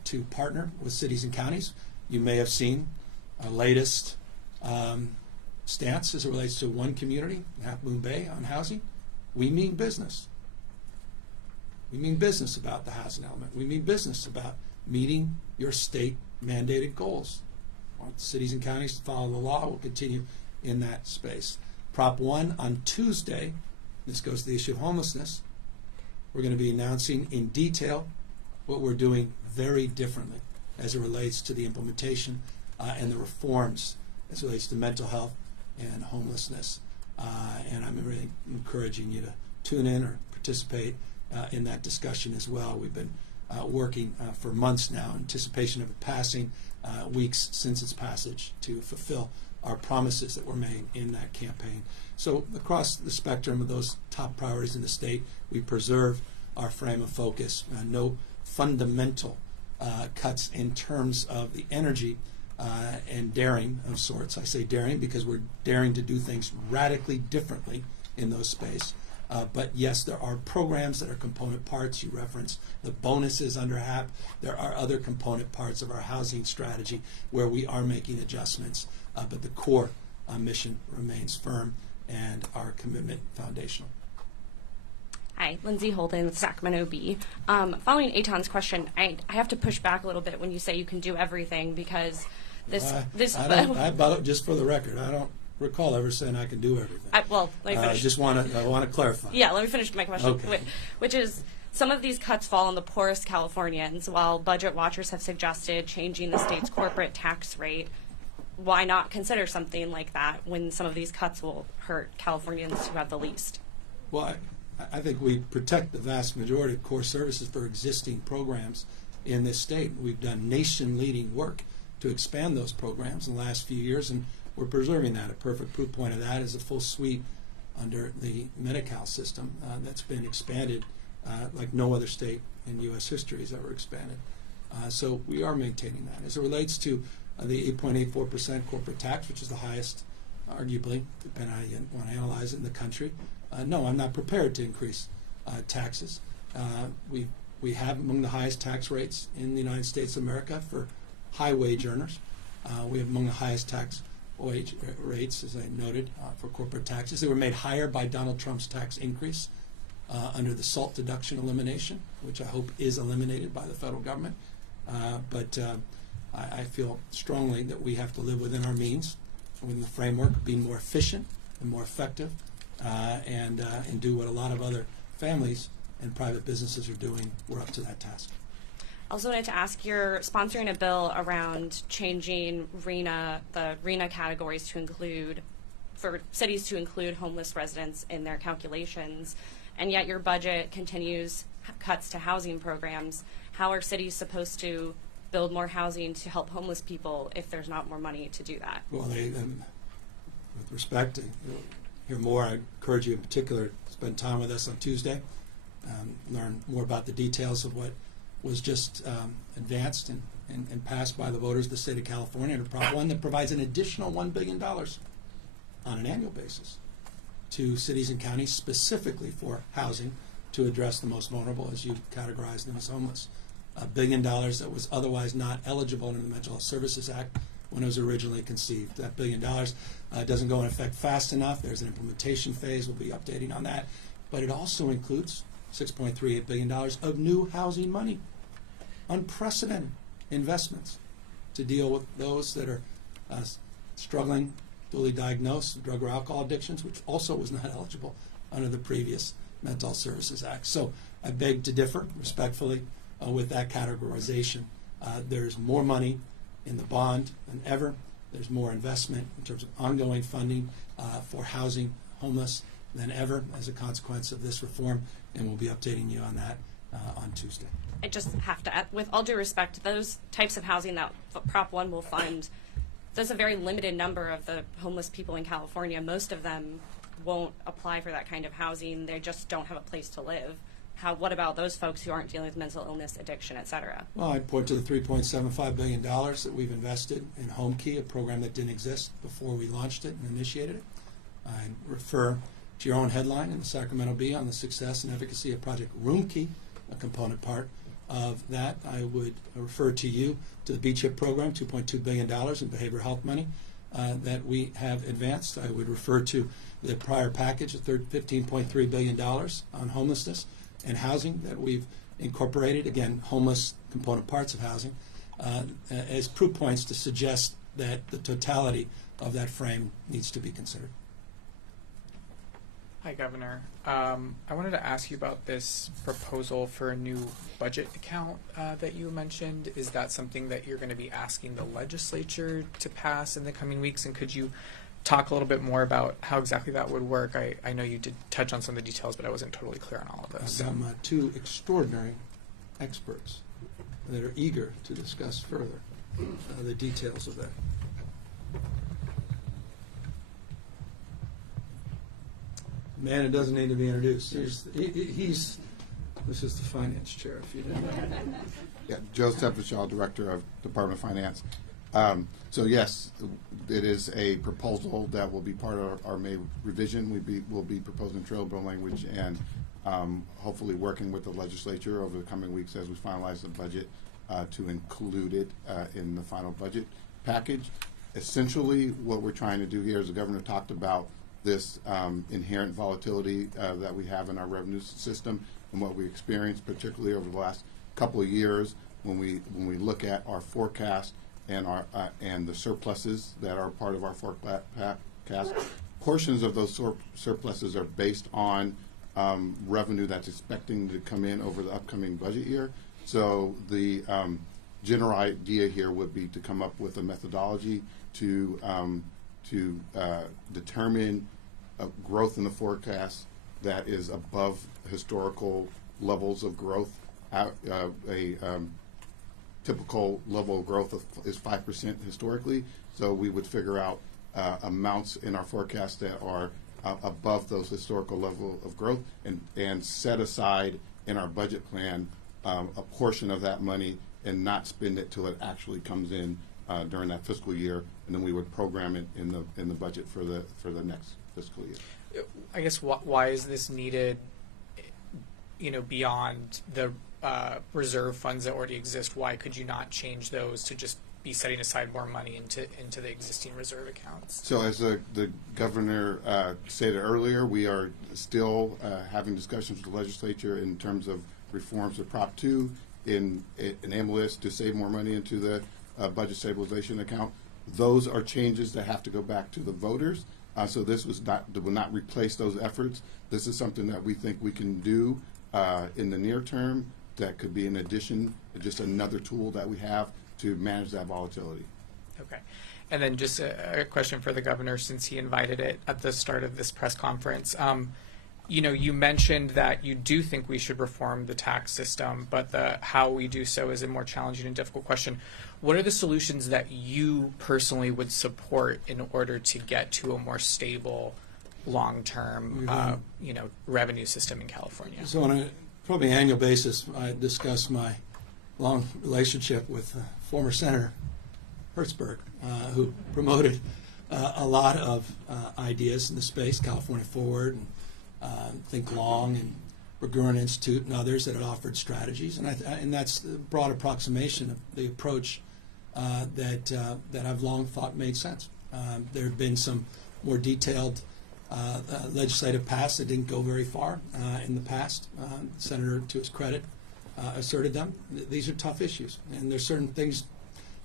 to partner with cities and counties you may have seen our latest stance as it relates to one community, Half Moon Bay, on housing. We mean business. We mean business about the housing element. We mean business about meeting your state mandated goals. Want cities and counties to follow the law. We'll continue in that space. Prop 1 on Tuesday, this goes to the issue of homelessness. We're going to be announcing in detail what we're doing very differently as it relates to the implementation and the reforms as it relates to mental health and homelessness. And I'm really encouraging you to tune in or participate in that discussion as well. We've been working for months now in anticipation of it passing, weeks since its passage, to fulfill our promises that were made in that campaign. So across the spectrum of those top priorities in the state, we preserve our frame of focus. No fundamental cuts in terms of the energy and daring of sorts. I say daring because we're daring to do things radically differently in those spaces. But yes, there are programs that are component parts. You referenced the bonuses under HAP. There are other component parts of our housing strategy where we are making adjustments. But the core mission remains firm and our commitment foundational. Hi, Lindsay Holden with Sacramento Bee. Following Eitan's question, I have to push back a little bit when you say you can do everything, because just for the record, I don't recall ever saying I can do everything. Let me finish. I want to clarify. Yeah, let me finish my question. Okay. Which is, some of these cuts fall on the poorest Californians, while budget watchers have suggested changing the state's corporate tax rate. Why not consider something like that when some of these cuts will hurt Californians who have the least? Well, I think we protect the vast majority of core services for existing programs in this state. We've done nation-leading work to expand those programs in the last few years, and we're preserving that. A perfect proof point of that is a full suite under the Medi-Cal system that's been expanded like no other state in U.S. history has ever expanded. So we are maintaining that. As it relates to the 8.84% corporate tax, which is the highest, arguably, depending on how you want to analyze it, in the country, no, I'm not prepared to increase taxes. We have among the highest tax rates in the United States of America for high wage earners. We have among the highest tax wage rates, as I noted, for corporate taxes. They were made higher by Donald Trump's tax increase under the SALT deduction elimination, which I hope is eliminated by the federal government. But I feel strongly that we have to live within our means, within the framework of being more efficient and more effective, and do what a lot of other families and private businesses are doing. We're up to that task. I also wanted to ask, you're sponsoring a bill around changing the RENA categories to include, for cities to include homeless residents in their calculations, and yet your budget continues cuts to housing programs. How are cities supposed to build more housing to help homeless people if there's not more money to do that? Well, with respect to hear more, I encourage you in particular to spend time with us on Tuesday, learn more about the details of what was just advanced and passed by the voters of the state of California under Prop 1 that provides an additional $1 billion on an annual basis to cities and counties specifically for housing to address the most vulnerable, as you categorized them as homeless. $1 billion that was otherwise not eligible under the Mental Health Services Act when it was originally conceived. That $1 billion doesn't go in effect fast enough. There's an implementation phase. We'll be updating on that. But it also includes $6.38 billion of new housing money. Unprecedented investments to deal with those that are struggling, duly diagnosed, drug or alcohol addictions, which also was not eligible under the previous Mental Health Services Act. So I beg to differ respectfully with that categorization. There's more money in the bond than ever. There's more investment in terms of ongoing funding for housing homeless than ever as a consequence of this reform, and we'll be updating you on that on Tuesday. I just have to add, with all due respect, those types of housing that Prop 1 will fund, there's a very limited number of the homeless people in California. Most of them won't apply for that kind of housing. They just don't have a place to live. What about those folks who aren't dealing with mental illness, addiction, et cetera? Well, I'd point to the $3.75 billion that we've invested in HomeKey, a program that didn't exist before we launched it and initiated it. I'd refer to your own headline in the Sacramento Bee on the success and efficacy of Project RoomKey, a component part of that, I would refer to you to the BCHIP program, $2.2 billion in behavioral health money that we have advanced. I would refer to the prior package of $15.3 billion on homelessness and housing that we've incorporated, again, homeless component parts of housing, as proof points to suggest that the totality of that frame needs to be considered. Hi, Governor. I wanted to ask you about this proposal for a new budget account that you mentioned. Is that something that you're going to be asking the legislature to pass in the coming weeks? And could you talk a little bit more about how exactly that would work? I know you did touch on some of the details, but I wasn't totally clear on all of this. I've got two extraordinary experts that are eager to discuss further the details of that. Man, it doesn't need to be introduced. This is the finance chair, if you didn't know. Yeah, Joe Stepfishaw, Director of Department of Finance. So yes, it is a proposal that will be part of our May revision. We'll be proposing trailblazer language and hopefully working with the legislature over the coming weeks as we finalize the budget to include it in the final budget package. Essentially, what we're trying to do here, as the governor talked about, this inherent volatility that we have in our revenue system and what we experienced, particularly over the last couple of years, when we look at our forecast and our and the surpluses that are part of our forecast. Portions of those surpluses are based on revenue that's expecting to come in over the upcoming budget year. So the general idea here would be to come up with a methodology to determine a growth in the forecast that is above historical levels of growth. Typical level of growth is 5% historically, so we would figure out amounts in our forecast that are above those historical level of growth and set aside in our budget plan a portion of that money and not spend it till it actually comes in during that fiscal year, and then we would program it in the budget for the next fiscal year. I guess why is this needed? Beyond the reserve funds that already exist, why could you not change those to just be setting aside more money into the existing reserve accounts? So as the governor stated earlier, we are still having discussions with the legislature in terms of reforms of Prop 2 enable us to save more money into the budget stabilization account. Those are changes that have to go back to the voters. So this will not replace those efforts. This is something that we think we can do in the near term. That could be in addition, just another tool that we have to manage that volatility. Okay. And then just a question for the governor, since he invited it at the start of this press conference. You mentioned that you do think we should reform the tax system, but how we do so is a more challenging and difficult question. What are the solutions that you personally would support in order to get to a more stable, long-term, revenue system in California? So on a probably annual basis, I discuss my long relationship with former Senator Hertzberg, who promoted a lot of ideas in the space, California Forward, and Think Long, and Bergeron Institute, and others that had offered strategies. And that's the broad approximation of the approach that I've long thought made sense. There have been some more detailed legislative paths that didn't go very far in the past. The Senator, to his credit, asserted them. These are tough issues, and there's certain things,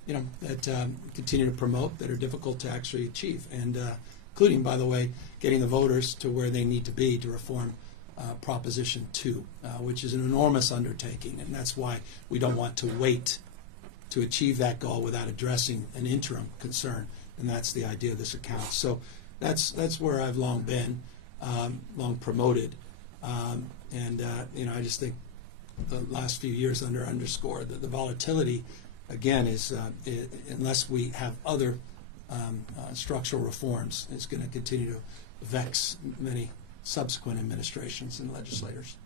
that continue to promote that are difficult to actually achieve, and including, by the way, getting the voters to where they need to be to reform Proposition 2, which is an enormous undertaking, and that's why we don't want to wait to achieve that goal without addressing an interim concern, and that's the idea of this account. So that's where I've long been, long promoted, and I just think the last few years underscore that the volatility, again, is unless we have other structural reforms, it's going to continue to vex many subsequent administrations and legislators.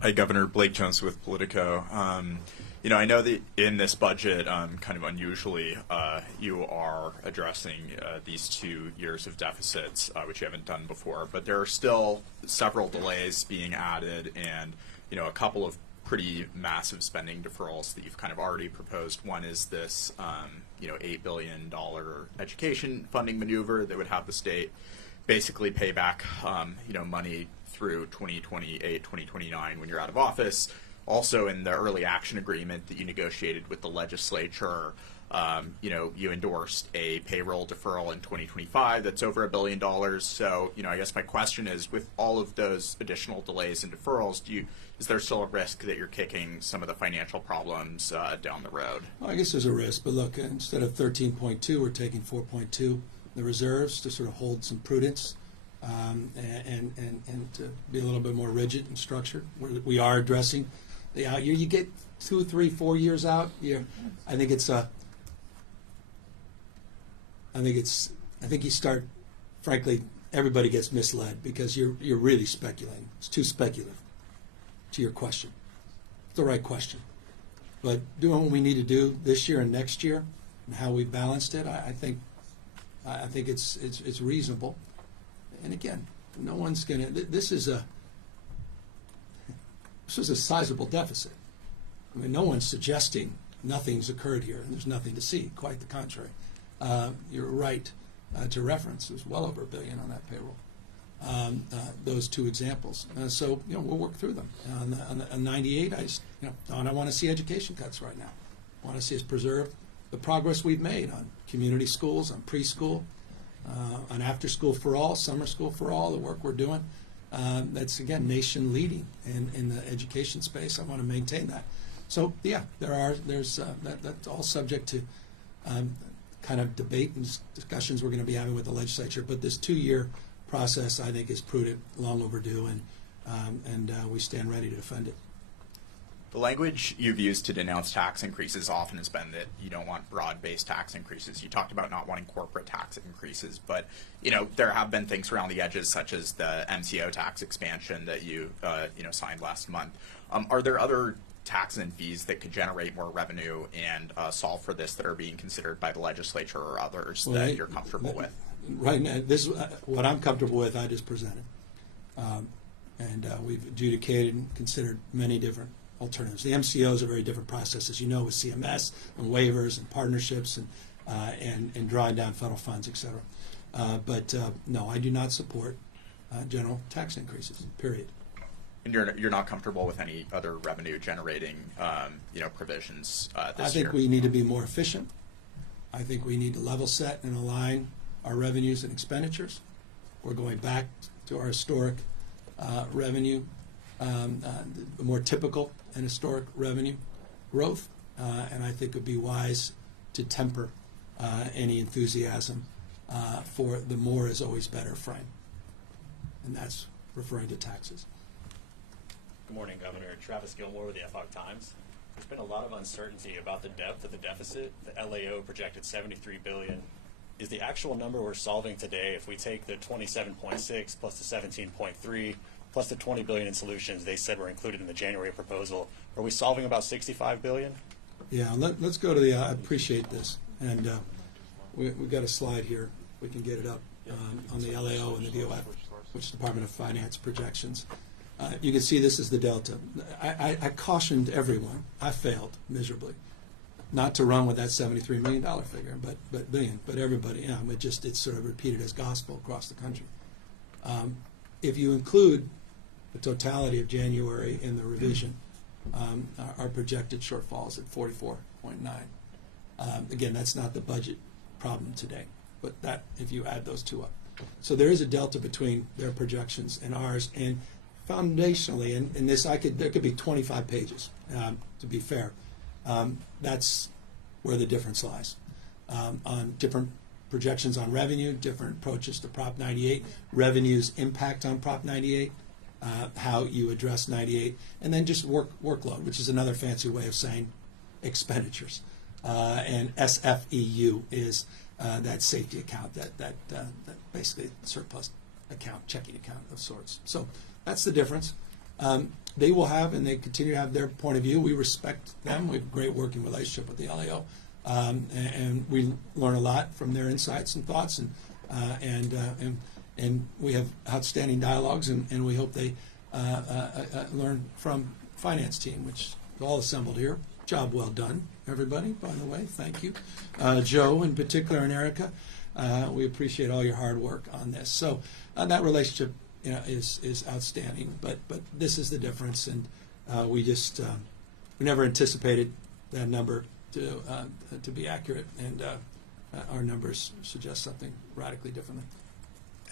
Hi, Governor. Blake Jones with Politico. I know that in this budget, kind of unusually, you are addressing these 2 years of deficits, which you haven't done before, but there are still several delays being added and a couple of pretty massive spending deferrals that you've kind of already proposed. One is this, $8 billion education funding maneuver that would have the state basically pay back, money through 2028, 2029 when you're out of office. Also, in the early action agreement that you negotiated with the legislature, you endorsed a payroll deferral in 2025 that's over $1 billion. So, I guess my question is, with all of those additional delays and deferrals, is there still a risk that you're kicking some of the financial problems down the road? Well, I guess there's a risk, but look, instead of 13.2, we're taking 4.2, the reserves, to sort of hold some prudence and to be a little bit more rigid and structured. We are addressing the out year. You get 2, 3, 4 years out. I think you start. Frankly, everybody gets misled because you're really speculating. It's too speculative. To your question, it's the right question. But doing what we need to do this year and next year, and how we balanced it, I think it's reasonable. And again, no one's gonna. This was a sizable deficit. I mean, no one's suggesting nothing's occurred here and there's nothing to see. Quite the contrary. You're right to reference. It was well over $1 billion on that payroll. Those two examples. So we'll work through them. On 98, I want to see education cuts right now. I want to see us preserve the progress we've made on community schools, on preschool, on after school for all, summer school for all, the work we're doing. That's, again, nation leading in the education space. I want to maintain that. So, yeah, that's all subject to kind of debate and discussions we're going to be having with the legislature. But this 2-year process, I think, is prudent, long overdue, and we stand ready to defend it. The language you've used to denounce tax increases often has been that you don't want broad-based tax increases. You talked about not wanting corporate tax increases, but there have been things around the edges, such as the MCO tax expansion that you signed last month. Are there other taxes and fees that could generate more revenue and solve for this that are being considered by the legislature or others that you're comfortable with? Right now, this what I'm comfortable with. I just presented, and we've adjudicated and considered many different alternatives. The MCO is a very different process, as you know, with CMS and waivers and partnerships and drawing down federal funds, et cetera. But no, I do not support general tax increases. Period. And you're not comfortable with any other revenue generating provisions this year? I think we need to be more efficient. efficient. I think we need to level set and align our revenues and expenditures. We're going back to our historic revenue, the more typical and historic revenue growth, and I think it would be wise to temper any enthusiasm for the more is always better frame, and that's referring to taxes. Good morning, Governor. Travis Gilmore with the FOC Times. There's been a lot of uncertainty about the depth of the deficit. The LAO projected $73 billion. Is the actual number we're solving today, if we take the 27.6 plus the 17.3 plus the 20 billion in solutions they said were included in the January proposal, are we solving about 65 billion? Yeah, let's go to the. I appreciate this, and we've got a slide here. We can get it up on the LAO and the DOF, which is Department of Finance projections. You can see this is the delta. I cautioned everyone. I failed miserably, not to run with that $73 million figure, but everybody. It's sort of repeated as gospel across the country. If you include the totality of January in the revision, our projected shortfall is at 44.9. Again, that's not the budget problem today, but that if you add those two up. So there is a delta between their projections and ours, and foundationally, in this, there could be 25 pages, to be fair. That's where the difference lies. On different projections on revenue, different approaches to Prop 98, revenue's impact on Prop 98, how you address 98, and then just workload, which is another fancy way of saying expenditures. And SFEU is that safety account, that basically surplus account, checking account of sorts. So that's the difference. They will have, and they continue to have their point of view. We respect them. We have a great working relationship with the LAO, and we learn a lot from their insights and thoughts, and we have outstanding dialogues, and we hope they learn from finance team, which is all assembled here. Job well done, everybody, by the way. Thank you. Joe in particular and Erica, we appreciate all your hard work on this. So that relationship is outstanding, but this is the difference, and we never anticipated that number to be accurate, and our numbers suggest something radically differently.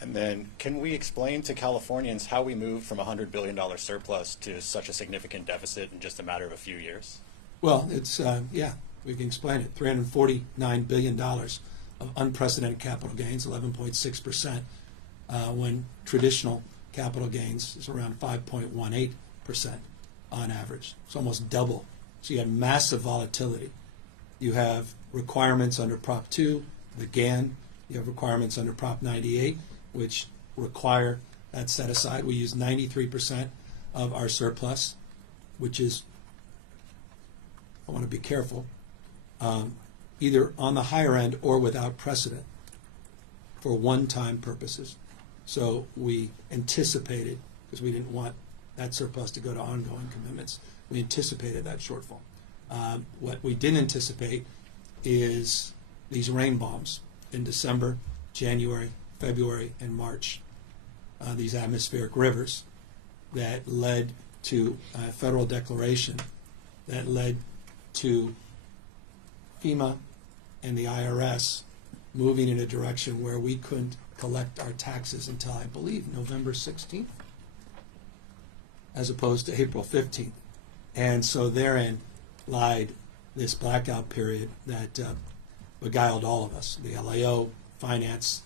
And then, can we explain to Californians how we moved from a $100 billion surplus to such a significant deficit in just a matter of a few years? Well, it's, we can explain it. $349 billion of unprecedented capital gains, 11.6%, when traditional capital gains is around 5.18% on average. It's almost double. So you had massive volatility. You have requirements under Prop 2, the GAN. You have requirements under Prop 98, which require that set aside. We use 93% of our surplus, which is, I want to be careful, either on the higher end or without precedent for one-time purposes. So we anticipated, because we didn't want that surplus to go to ongoing commitments, we anticipated that shortfall. What we didn't anticipate is these rain bombs in December, January, February, and March, these atmospheric rivers that led to a federal declaration that led to FEMA and the IRS moving in a direction where we couldn't collect our taxes until, I believe, November 16th, as opposed to April 15th. And so therein lied this blackout period that beguiled all of us, the LAO, finance,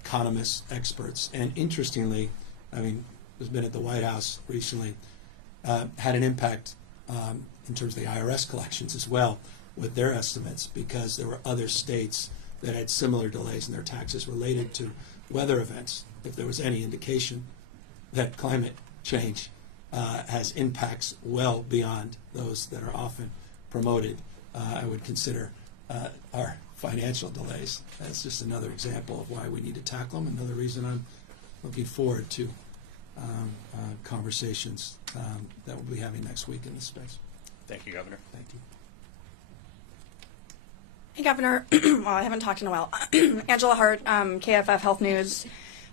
economists, experts. And interestingly, I mean, who's been at the White House recently, had an impact in terms of the IRS collections as well with their estimates, because there were other states that had similar delays in their taxes related to weather events. If there was any indication that climate change has impacts well beyond those that are often promoted, I would consider our financial delays. That's just another example of why we need to tackle them. Another reason I'm looking forward to conversations that we'll be having next week in this space. Thank you, Governor. Thank you. Hey, Governor. Well, I haven't talked in a while. Angela Hart, KFF Health News.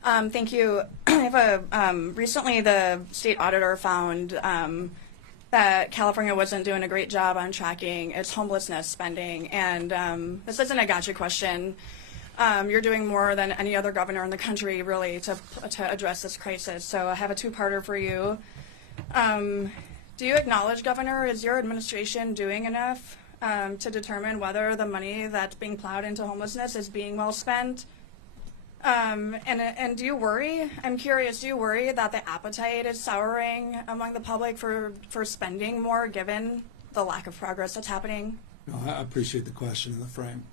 Thank you. I have recently the state auditor found that California wasn't doing a great job on tracking its homelessness spending. And this isn't a gotcha question. You're doing more than any other governor in the country, really, to address this crisis. So I have a two-parter for you. Do you acknowledge, Governor, is your administration doing enough to determine whether the money that's being plowed into homelessness is being well spent? And do you worry? I'm curious. Do you worry that the appetite is souring among the public for spending more, given the lack of progress that's happening? No, I appreciate the question and the frame.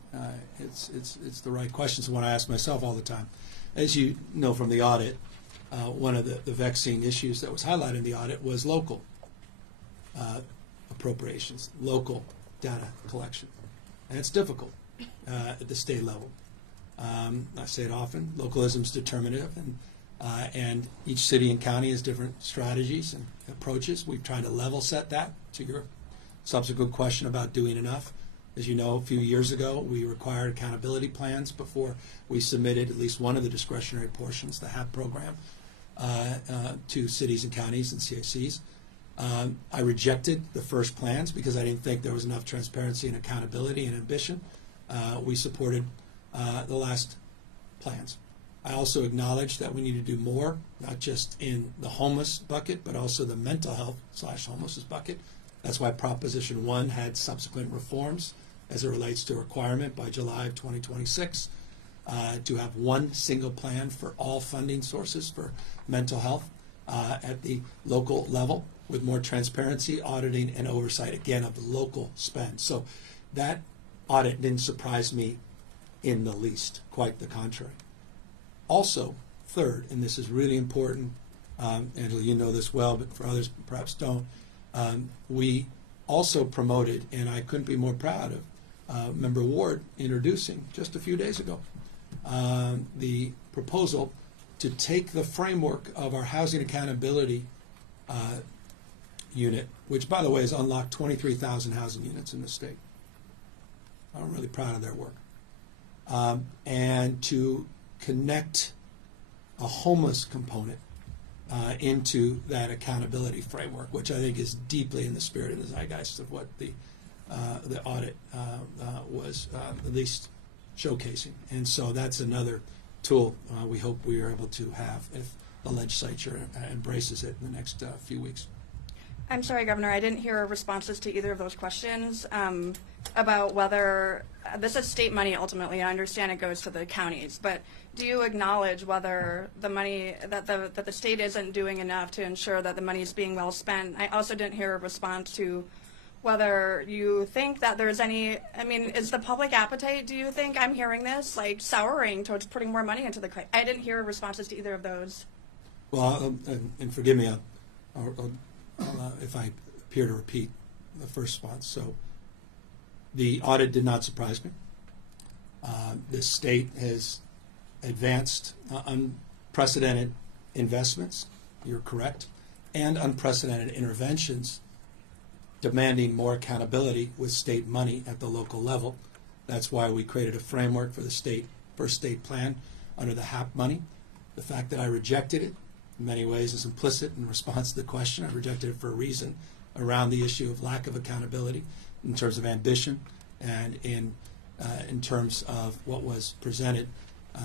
It's the right question. It's one I ask myself all the time. As you know from the audit, one of the vexing issues that was highlighted in the audit was local appropriations, local data collection, and it's difficult at the state level. I say it often, localism is determinative, and each city and county has different strategies and approaches. We've tried to level set that. To your subsequent question about doing enough, as you know, a few years ago, we required accountability plans before we submitted at least one of the discretionary portions, the HAP program, to cities and counties and CACs. I rejected the first plans because I didn't think there was enough transparency and accountability and ambition. We supported the last plans. I also acknowledge that we need to do more, not just in the homeless bucket, but also the mental health / homelessness bucket. That's why Proposition 1 had subsequent reforms as it relates to a requirement by July of 2026 to have one single plan for all funding sources for mental health at the local level, with more transparency, auditing, and oversight, again, of the local spend. So that audit didn't surprise me in the least, quite the contrary. Also, third, and this is really important, Angela, you know this well, but for others perhaps don't, we also promoted, and I couldn't be more proud of Member Ward introducing just a few days ago, the proposal to take the framework of our housing accountability unit, which, by the way, has unlocked 23,000 housing units in the state. I'm really proud of their work. And to connect a homeless component into that accountability framework, which I think is deeply in the spirit and the zeitgeist of what the audit was at least showcasing. And so that's another tool we hope we are able to have if the legislature embraces it in the next few weeks. I'm sorry, Governor, I didn't hear responses to either of those questions about whether this is state money ultimately. I understand it goes to the counties, but do you acknowledge whether the money that the state isn't doing enough to ensure that the money is being well spent? I also didn't hear a response to whether you think that there's any, I mean, is the public appetite, do you think, I'm hearing this, like souring towards putting more money into the, I didn't hear responses to either of those. Well, and forgive me if I appear to repeat the first response. So the audit did not surprise me. The state has advanced unprecedented investments, you're correct, and unprecedented interventions demanding more accountability with state money at the local level. That's why we created a framework for the first state plan under the HAP money. The fact that I rejected it in many ways is implicit in response to the question. I rejected it for a reason around the issue of lack of accountability in terms of ambition and in terms of what was presented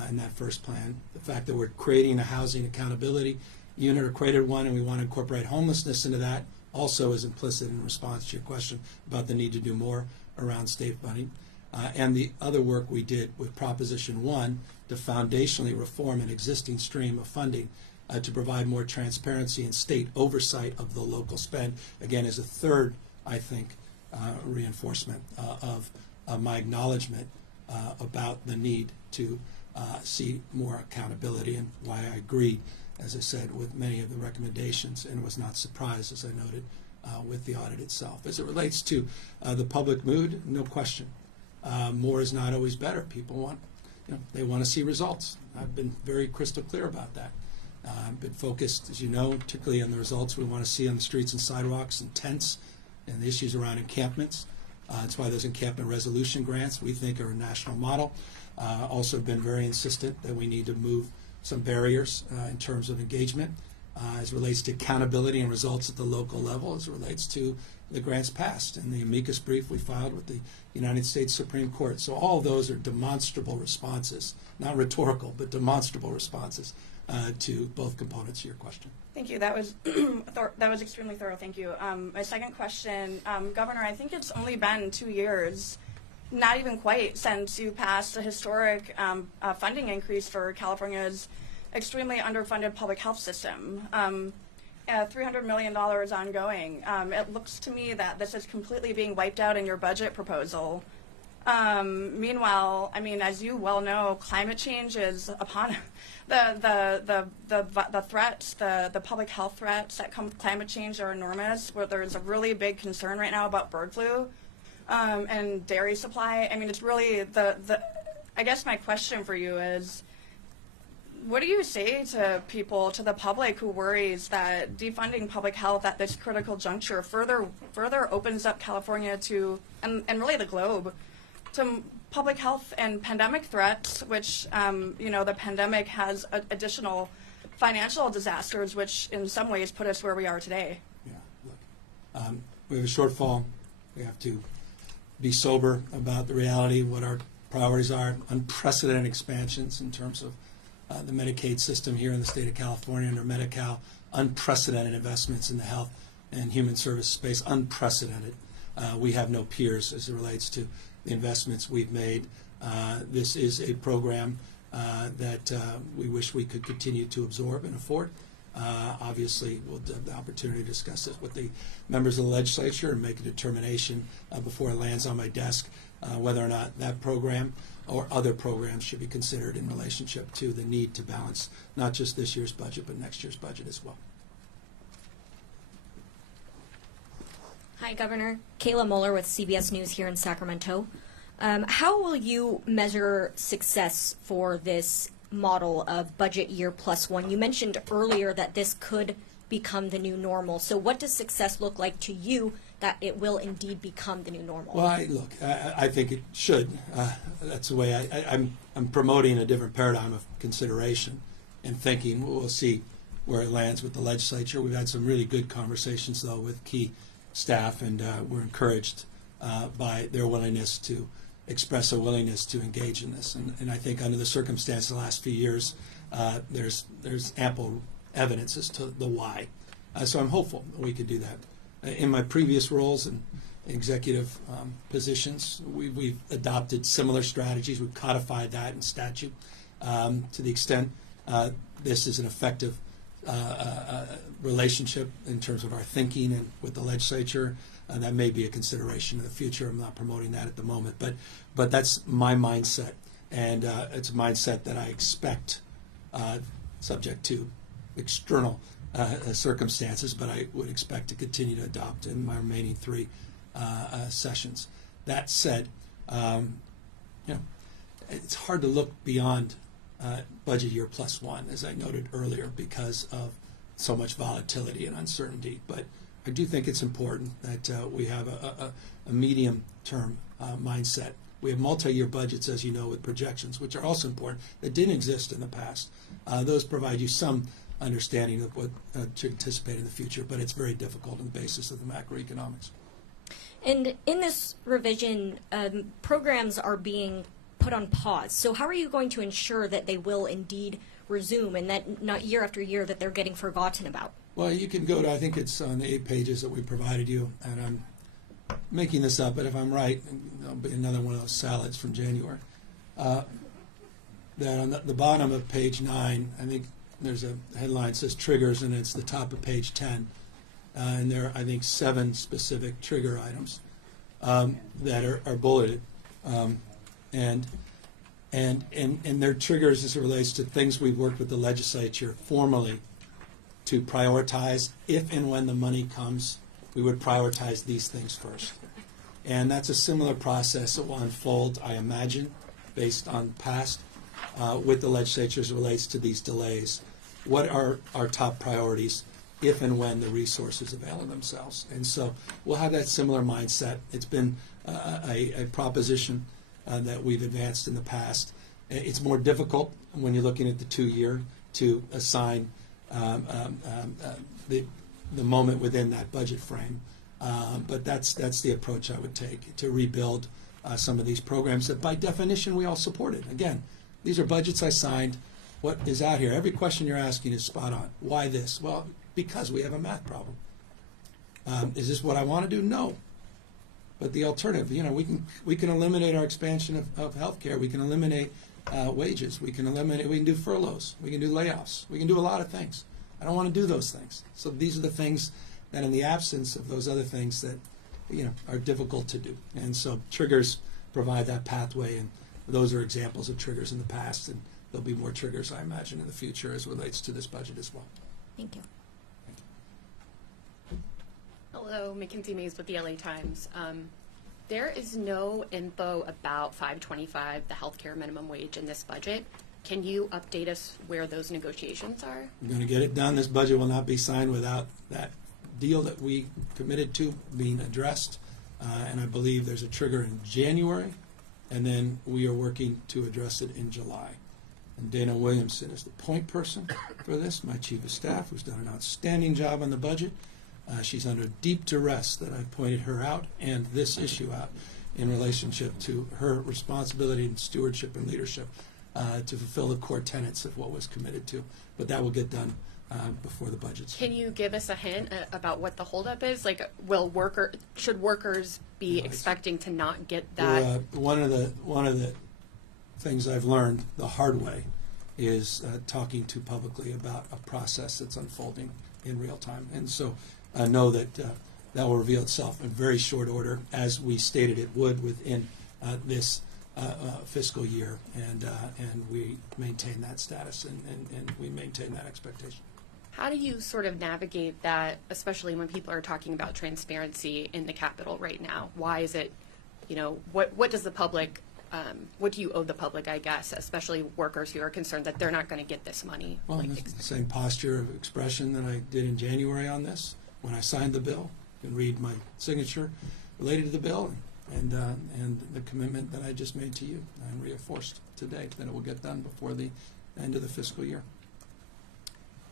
in that first plan. The fact that we're creating a housing accountability unit or created one and we want to incorporate homelessness into that also is implicit in response to your question about the need to do more around state money. And the other work we did with Proposition 1 to foundationally reform an existing stream of funding to provide more transparency and state oversight of the local spend, again, is a third, I think, reinforcement of my acknowledgement about the need to see more accountability and why I agreed, as I said, with many of the recommendations and was not surprised, as I noted, with the audit itself. As it relates to the public mood, no question. More is not always better. People want, they want to see results. I've been very crystal clear about that. I've been focused, as you know, particularly on the results we want to see on the streets and sidewalks and tents and the issues around encampments. That's why those encampment resolution grants we think are a national model. Also been very insistent that we need to move some barriers in terms of engagement as it relates to accountability and results at the local level, as it relates to the grants passed and the amicus brief we filed with the United States Supreme Court. So all of those are demonstrable responses, not rhetorical, but demonstrable responses to both components of your question. Thank you. That was that was extremely thorough. Thank you. My second question, Governor, I think it's only been 2 years, not even quite, since you passed a historic funding increase for California's extremely underfunded public health system. $300 million ongoing. It looks to me that this is completely being wiped out in your budget proposal. Meanwhile, I mean, as you well know, climate change is upon the threats, the public health threats that come with climate change are enormous. Where there's a really big concern right now about bird flu and dairy supply. I mean, it's really I guess my question for you is, what do you say to people, to the public who worries that defunding public health at this critical juncture further opens up California to, and really the globe, to public health and pandemic threats, which, the pandemic has additional financial disasters, which in some ways put us where we are today? Yeah, look, we have a shortfall. We have to be sober about the reality of what our priorities are. Unprecedented expansions in terms of the Medicaid system here in the state of California under Medi-Cal, unprecedented investments in the health and human service space, unprecedented. We have no peers as it relates to the investments we've made. This is a program that we wish we could continue to absorb and afford. Obviously, we'll have the opportunity to discuss this with the members of the legislature and make a determination before it lands on my desk whether or not that program or other programs should be considered in relationship to the need to balance not just this year's budget, but next year's budget as well. Hi, Governor. Kayla Moeller with CBS News here in Sacramento. How will you measure success for this model of budget year plus one? You mentioned earlier that this could become the new normal. So what does success look like to you that it will indeed become the new normal? Well, I think it should. That's the way I'm promoting a different paradigm of consideration and thinking. We'll see where it lands with the legislature. We've had some really good conversations, though, with key staff, and we're encouraged by their willingness to express a willingness to engage in this. And I think under the circumstances of the last few years, there's ample evidence as to the why. So I'm hopeful that we could do that. In my previous roles and executive positions, we've adopted similar strategies. We've codified that in statute. To the extent this is an effective relationship in terms of our thinking and with the legislature, that may be a consideration in the future. I'm not promoting that at the moment, but that's my mindset, and it's a mindset that I expect, subject to external circumstances, but I would expect to continue to adopt in my remaining 3 sessions. That said, it's hard to look beyond budget year +1, as I noted earlier, because of so much volatility and uncertainty. But I do think it's important that we have a medium-term mindset. We have multi-year budgets, as you know, with projections, which are also important, that didn't exist in the past. Those provide you some understanding of what to anticipate in the future, but it's very difficult on the basis of the macroeconomics. And in this revision, programs are being put on pause. So how are you going to ensure that they will indeed resume and that not year after year that they're getting forgotten about? Well, you can go to, I think it's on the 8 pages that we provided you, and I'm making this up, but if I'm right, there'll be another one of those salads from January. That on the bottom of page 9, I think there's a headline that says triggers, and it's the top of page 10. And there are, I think, 7 specific trigger items that are bulleted. And they're triggers as it relates to things we've worked with the legislature formally to prioritize. If and when the money comes, we would prioritize these things first. And that's a similar process that will unfold, I imagine, based on past, with the legislature as it relates to these delays. What are our top priorities if and when the resources avail themselves? And so we'll have that similar mindset. It's been a proposition that we've advanced in the past. It's more difficult when you're looking at the 2-year to assign the moment within that budget frame. But that's the approach I would take to rebuild some of these programs that by definition we all supported. Again, these are budgets I signed. What is out here? Every question you're asking is spot on. Why this? Well, because we have a math problem. Is this what I want to do? No. But the alternative, we can eliminate our expansion of healthcare. We can eliminate wages. We can do furloughs. We can do layoffs. We can do a lot of things. I don't want to do those things. So these are the things that, in the absence of those other things, that are difficult to do. And so triggers provide that pathway, and those are examples of triggers in the past, and there'll be more triggers, I imagine, in the future as it relates to this budget as well. Thank you. Hello, Mackenzie Mays with the LA Times. There is no info about 525, the healthcare minimum wage, in this budget. Can you update us where those negotiations are? We're going to get it done. This budget will not be signed without that deal that we committed to being addressed. And I believe there's a trigger in January, and then we are working to address it in July. And Dana Williamson is the point person for this, my chief of staff, who's done an outstanding job on the budget. She's under deep duress that I've pointed her out and this issue out in relationship to her responsibility and stewardship and leadership to fulfill the core tenets of what was committed to. But that will get done before the budget's. Can you give us a hint about what the holdup is? Like, should workers be expecting to not get that? One of the things I've learned the hard way is talking too publicly about a process that's unfolding in real time. And so I know that that will reveal itself in very short order, as we stated it would within this fiscal year, and we maintain that status and we maintain that expectation. How do you sort of navigate that, especially when people are talking about transparency in the Capitol right now? Why is it, what does the public what do you owe the public, I guess, especially workers who are concerned that they're not going to get this money? Well, like, it's the same posture of expression that I did in January on this when I signed the bill. You can read my signature related to the bill and the commitment that I just made to you and reinforced today that it will get done before the end of the fiscal year.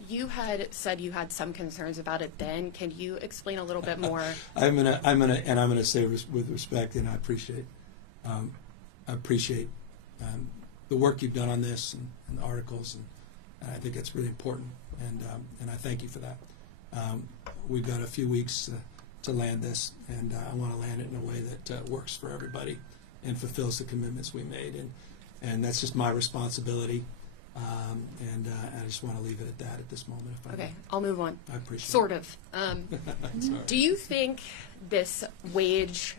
You had said you had some concerns about it then. Can you explain a little bit more? I'm gonna say with respect, and I appreciate the work you've done on this and the articles, and I think it's really important, and I thank you for that. We've got a few weeks to land this, and I want to land it in a way that works for everybody and fulfills the commitments we made, and that's just my responsibility. And I just want to leave it at that at this moment. If I Okay, may. I'll move on. I appreciate Sort it. of. Sorry. Do you think this wage,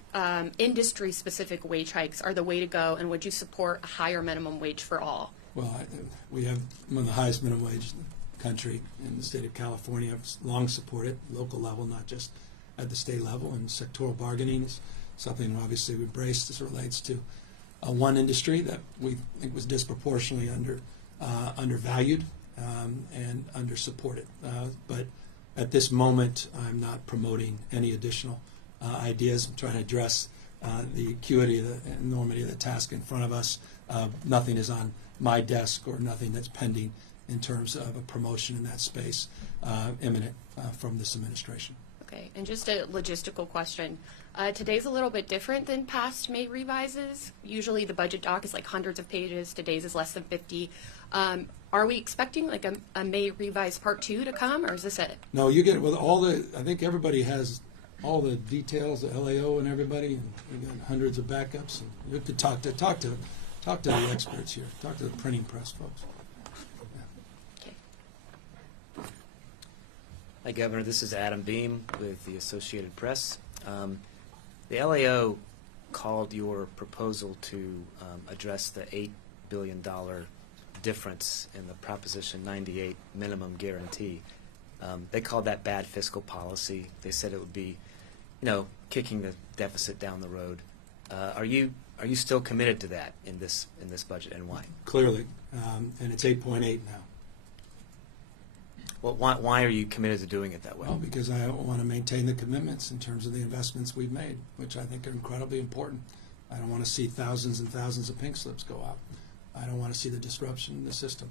industry-specific wage hikes are the way to go, and would you support a higher minimum wage for all? Well, we have one of the highest minimum wage in the country in the state of California. I've long supported local level, not just at the state level. And sectoral bargaining is something obviously we embraced as it relates to one industry that we think was disproportionately undervalued and under-supported. But at this moment, I'm not promoting any additional ideas. I'm trying to address the acuity of the enormity of the task in front of us. Nothing is on my desk or nothing that's pending in terms of a promotion in that space imminent from this administration. Okay, and just a logistical question. Today's a little bit different than past May revises. Usually the budget doc is like hundreds of pages. Today's is less than 50. Are we expecting like a May revise part 2 to come, or is this it? No, you get with all the. I think everybody has all the details, the LAO and everybody, and we got hundreds of backups. And you have to talk to the experts here. Talk to the printing press folks. Okay. Hi, Governor. This is Adam Beam with the Associated Press. The LAO called your proposal to address the $8 billion difference in the Proposition 98 minimum guarantee. They called that bad fiscal policy. They said it would be, kicking the deficit down the road. Are you still committed to that in this budget, and why? Clearly, and it's 8.8 now. Well, why are you committed to doing it that way? Well, because I want to maintain the commitments in terms of the investments we've made, which I think are incredibly important. I don't want to see thousands and thousands of pink slips go out. I don't want to see the disruption in the system.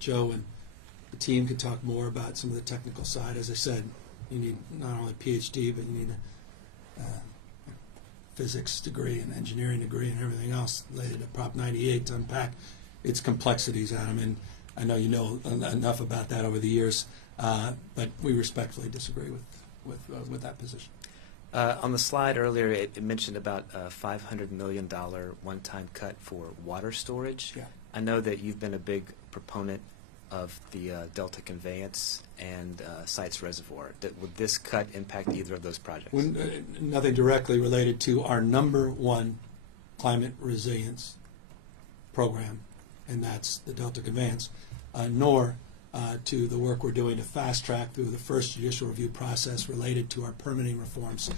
Joe and the team could talk more about some of the technical side. As I said, you need not only a PhD, but you need a physics degree and engineering degree and everything else related to Prop 98 to unpack its complexities, Adam. And I know you know enough about that over the years, but we respectfully disagree with that position. On the slide earlier, it mentioned about a $500 million one-time cut for water storage. Yeah. I know that you've been a big proponent of the Delta Conveyance and Sites Reservoir. Would this cut impact either of those projects? Nothing directly related to our number one climate resilience program, and that's the Delta Conveyance, nor to the work we're doing to fast track through the first judicial review process related to our permitting reforms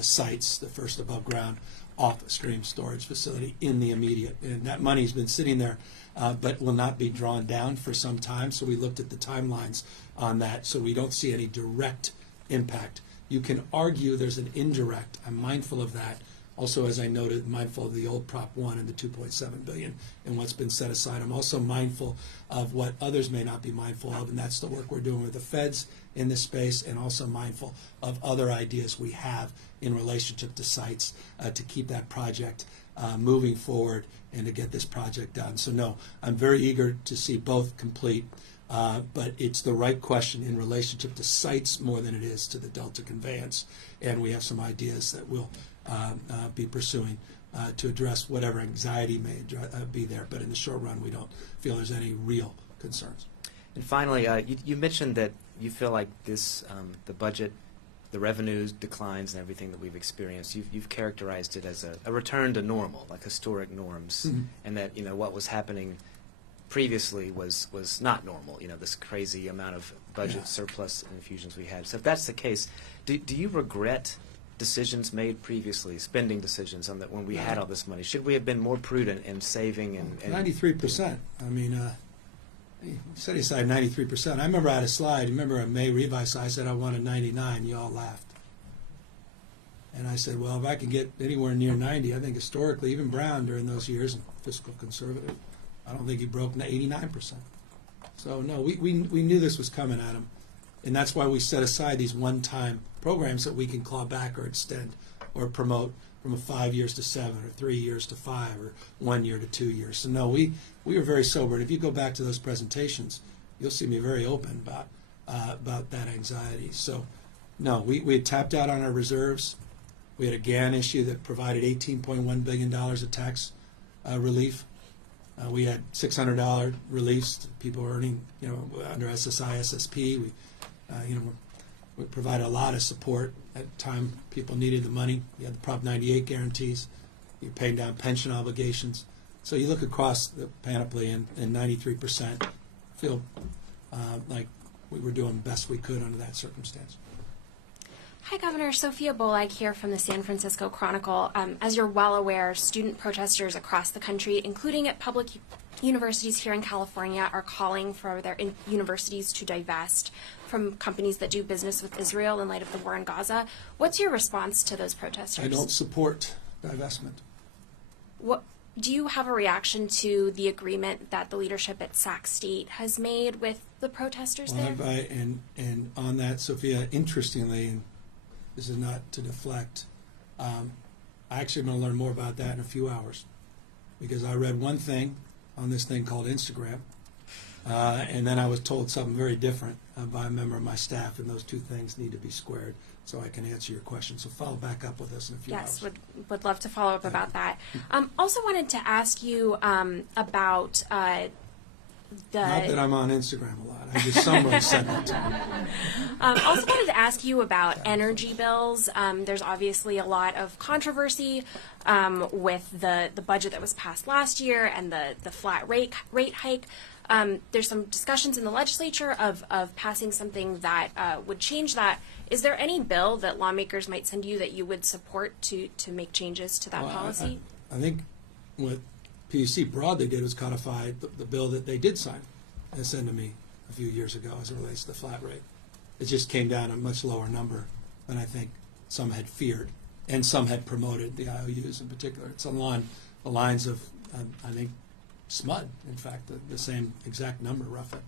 sites, the first above ground off-stream storage facility in the immediate. And that money's been sitting there, but will not be drawn down for some time. So we looked at the timelines on that, so we don't see any direct impact. You can argue there's an indirect. I'm mindful of that. Also, as I noted, mindful of the old Prop 1 and the $2.7 billion and what's been set aside. I'm also mindful of what others may not be mindful of, and that's the work we're doing with the feds in this space, and also mindful of other ideas we have in relationship to sites to keep that project moving forward and to get this project done. So no, I'm very eager to see both complete, but it's the right question in relationship to sites more than it is to the Delta Conveyance, and we have some ideas that we'll be pursuing to address whatever anxiety may be there. But in the short run, we don't feel there's any real concerns. And finally, you mentioned that you feel like this, the budget, the revenues declines and everything that we've experienced, you've characterized it as a return to normal, like historic norms, Mm-hmm. and that what was happening previously was not normal. This crazy amount of budget surplus infusions we had. So if that's the case, do you regret decisions made previously, spending decisions on that when we had all this money? Should we have been more prudent in saving and 93%. I mean, set aside 93%. I remember I had a slide. Remember a May revise? I said I wanted 99. You all laughed. And I said, well, if I can get anywhere near 90, I think historically, even Brown during those years, fiscal conservative, I don't think he broke 89%. So no, we knew this was coming at him, and that's why we set aside these one-time programs that we can claw back or extend or promote from 5 years to 7 or 3 years to 5 or 1 year to 2 years. So no, we were very sober. And if you go back to those presentations, you'll see me very open about that anxiety. So no, we had tapped out on our reserves. We had a GAN issue that provided $18.1 billion of tax relief. We had $600 reliefs. People were earning, under SSI, SSP. We provided a lot of support at the time people needed the money. You had the Prop 98 guarantees. You're paying down pension obligations. So you look across the panoply, and 93% feel like we were doing the best we could under that circumstance. Hi, Governor. Sophia Bolag here from the San Francisco Chronicle. As you're well aware, student protesters across the country, including at public universities here in California, are calling for their universities to divest from companies that do business with Israel in light of the war in Gaza. What's your response to those protesters? I don't support divestment. What do you have a reaction to the agreement that the leadership at Sac State has made with the protesters there? And on that, Sophia, interestingly, and this is not to deflect, I actually am going to learn more about that in a few hours, because I read one thing on this thing called Instagram, and then I was told something very different by a member of my staff, and those two things need to be squared so I can answer your question. So follow back up with us in a few hours. Yes, would love to follow up about that. Also wanted to ask you about Not that I'm on Instagram a lot. I just somebody said that to me. Also wanted to ask you about energy bills. There's obviously a lot of controversy with the budget that was passed last year and the flat rate hike. There's some discussions in the legislature of passing something that would change that. Is there any bill that lawmakers might send you that you would support to make changes to that policy? I think what PUC broadly did was codify the bill that they did sign and send to me a few years ago as it relates to the flat rate. It just came down a much lower number than I think some had feared, and some had promoted, the IOUs in particular. It's along the lines of, I think, SMUD, in fact, the same exact number, roughly.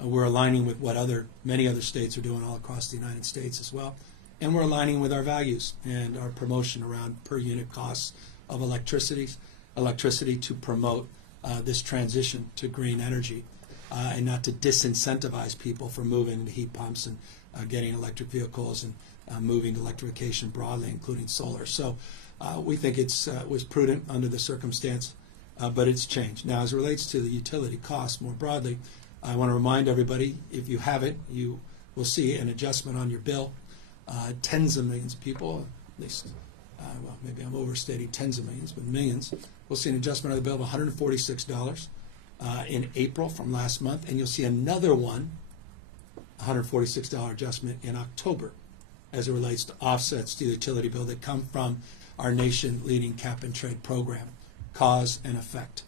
We're aligning with what many other states are doing all across the United States as well. And we're aligning with our values and our promotion around per unit costs of electricity to promote this transition to green energy and not to disincentivize people from moving into heat pumps and getting electric vehicles and moving to electrification broadly, including solar. So we think it was prudent under the circumstance, but it's changed. Now, as it relates to the utility costs more broadly, I want to remind everybody, if you haven't, you will see an adjustment on your bill. Tens of millions of people, at least, well, maybe I'm overstating tens of millions, but millions, we'll see an adjustment of the bill of $146 in April from last month, and you'll see another one, $146 adjustment in October as it relates to offsets to the utility bill that come from our nation-leading cap-and-trade program, cause and effect.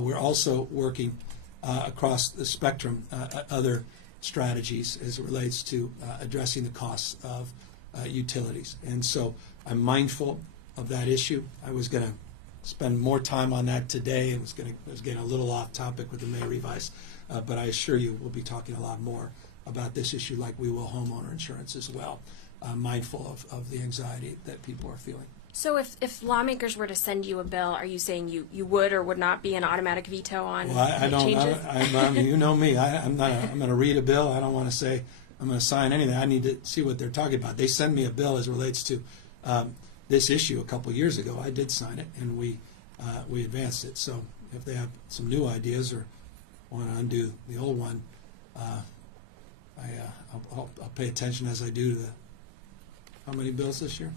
We're also working across the spectrum other strategies as it relates to addressing the costs of utilities. And so I'm mindful of that issue. I was going to spend more time on that today and was getting a little off topic with the May revise, but I assure you we'll be talking a lot more about this issue like we will homeowner insurance as well, mindful of the anxiety that people are feeling. So if lawmakers were to send you a bill, are you saying you would or would not be an automatic veto on changes? I mean, you know me. I'm going to read a bill. I don't want to say I'm going to sign anything. I need to see what they're talking about. They send me a bill as it relates to this issue a couple years ago. I did sign it, and we advanced it. So if they have some new ideas or want to undo the old one, I'll pay attention as I do to how many bills this year?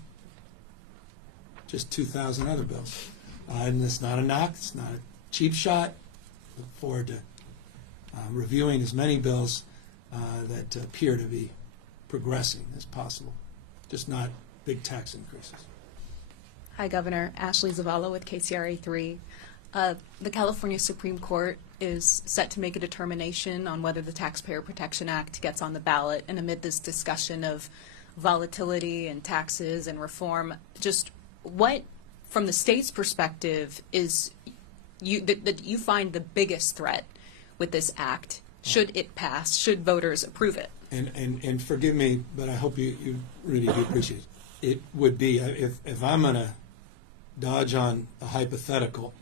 Just 2,000 other bills. And it's not a knock. It's not a cheap shot. Look forward to reviewing as many bills that appear to be progressing as possible. Just not big tax increases. Hi, Governor. Ashley Zavala with KCRA3. The California Supreme Court is set to make a determination on whether the Taxpayer Protection Act gets on the ballot. And amid this discussion of volatility and taxes and reform, just what, from the state's perspective, is that you find the biggest threat with this act? Should it pass? Should voters approve it? And forgive me, but I hope you really do appreciate it. It would be, if I'm going to dodge on a hypothetical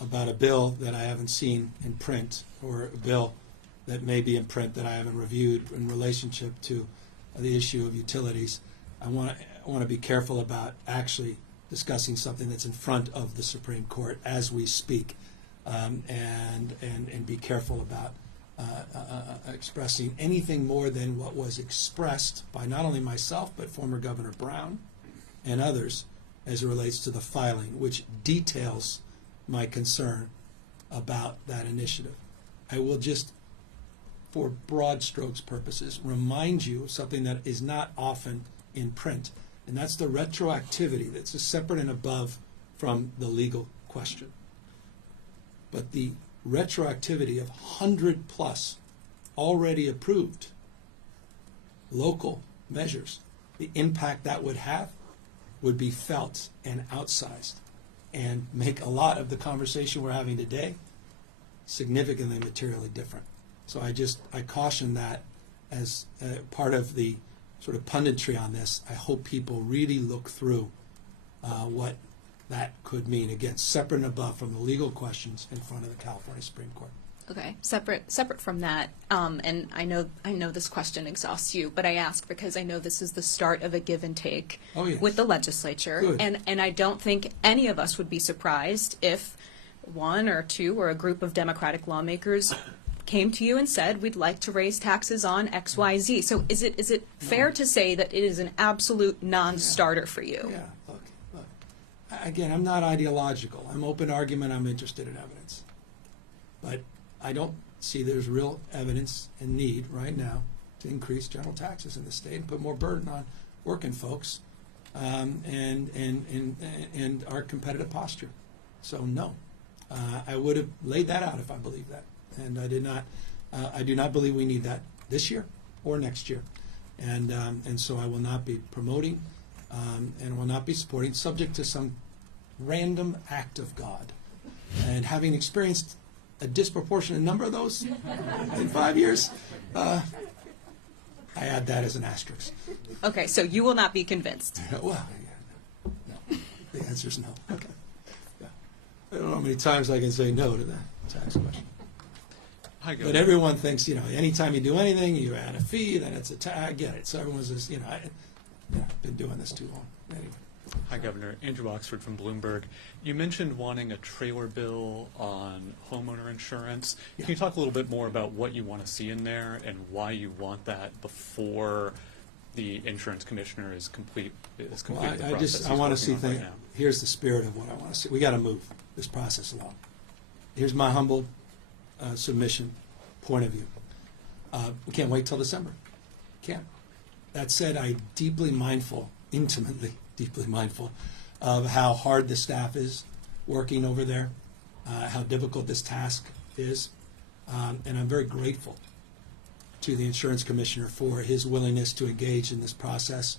about a bill that I haven't seen in print, or a bill that may be in print that I haven't reviewed in relationship to the issue of utilities, I want to be careful about actually discussing something that's in front of the Supreme Court as we speak, and be careful about expressing anything more than what was expressed by not only myself but former Governor Brown and others as it relates to the filing, which details my concern about that initiative. I will just, for broad strokes purposes, remind you of something that is not often in print, and that's the retroactivity that's separate and above from the legal question. But the retroactivity of 100 plus already approved local measures, the impact that would have would be felt and outsized, and make a lot of the conversation we're having today significantly materially different. So I caution that as part of the sort of punditry on this. I hope people really look through what that could mean, again, separate and above from the legal questions in front of the California Supreme Court. Okay, separate from that, and I know this question exhausts you, but I ask because I know this is the start of a give and take with the legislature, Good. and I don't think any of us would be surprised if one or two or a group of Democratic lawmakers came to you and said, we'd like to raise taxes on X, Y, Z. So is it fair to say that it is an absolute non-starter for you? Yeah, look. Again, I'm not ideological. I'm open argument. I'm interested in evidence. But I don't see there's real evidence and need right now to increase general taxes in the state and put more burden on working folks and our competitive posture. So no, I would have laid that out if I believed that, and I did not. I do not believe we need that this year or next year, and so I will not be promoting and will not be supporting, subject to some random act of God, and having experienced a disproportionate number of those in 5 years, I add that as an asterisk. Okay, so you will not be convinced. Well, no. The answer is no. Okay. Yeah. I don't know how many times I can say no to that tax question. But everyone thinks, anytime you do anything, you add a fee, then it's a tax. I get it. So everyone's just, I've been doing this too long. Anyway. Hi, Governor. Andrew Oxford from Bloomberg. You mentioned wanting a trailer bill on homeowner insurance. Yeah. Can you talk a little bit more about what you want to see in there and why you want that before the insurance commissioner is complete? The process. I want to see things. things. Here's the spirit of what I want to see. We got to move this process along. Here's my humble submission point of view. We can't wait till December. Can't. That said, I'm intimately mindful of how hard the staff is working over there, how difficult this task is, and I'm very grateful to the insurance commissioner for his willingness to engage in this process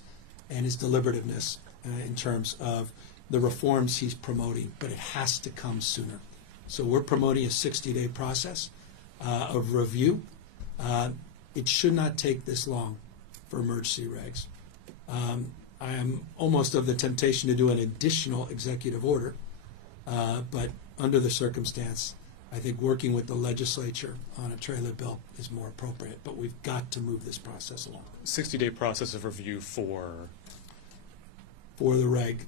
and his deliberativeness in terms of the reforms he's promoting, but it has to come sooner. So we're promoting a 60-day process of review. It should not take this long for emergency regs. I am almost of the temptation to do an additional executive order, but under the circumstance, I think working with the legislature on a trailer bill is more appropriate. But we've got to move this process along. 60-day process of review for the reg,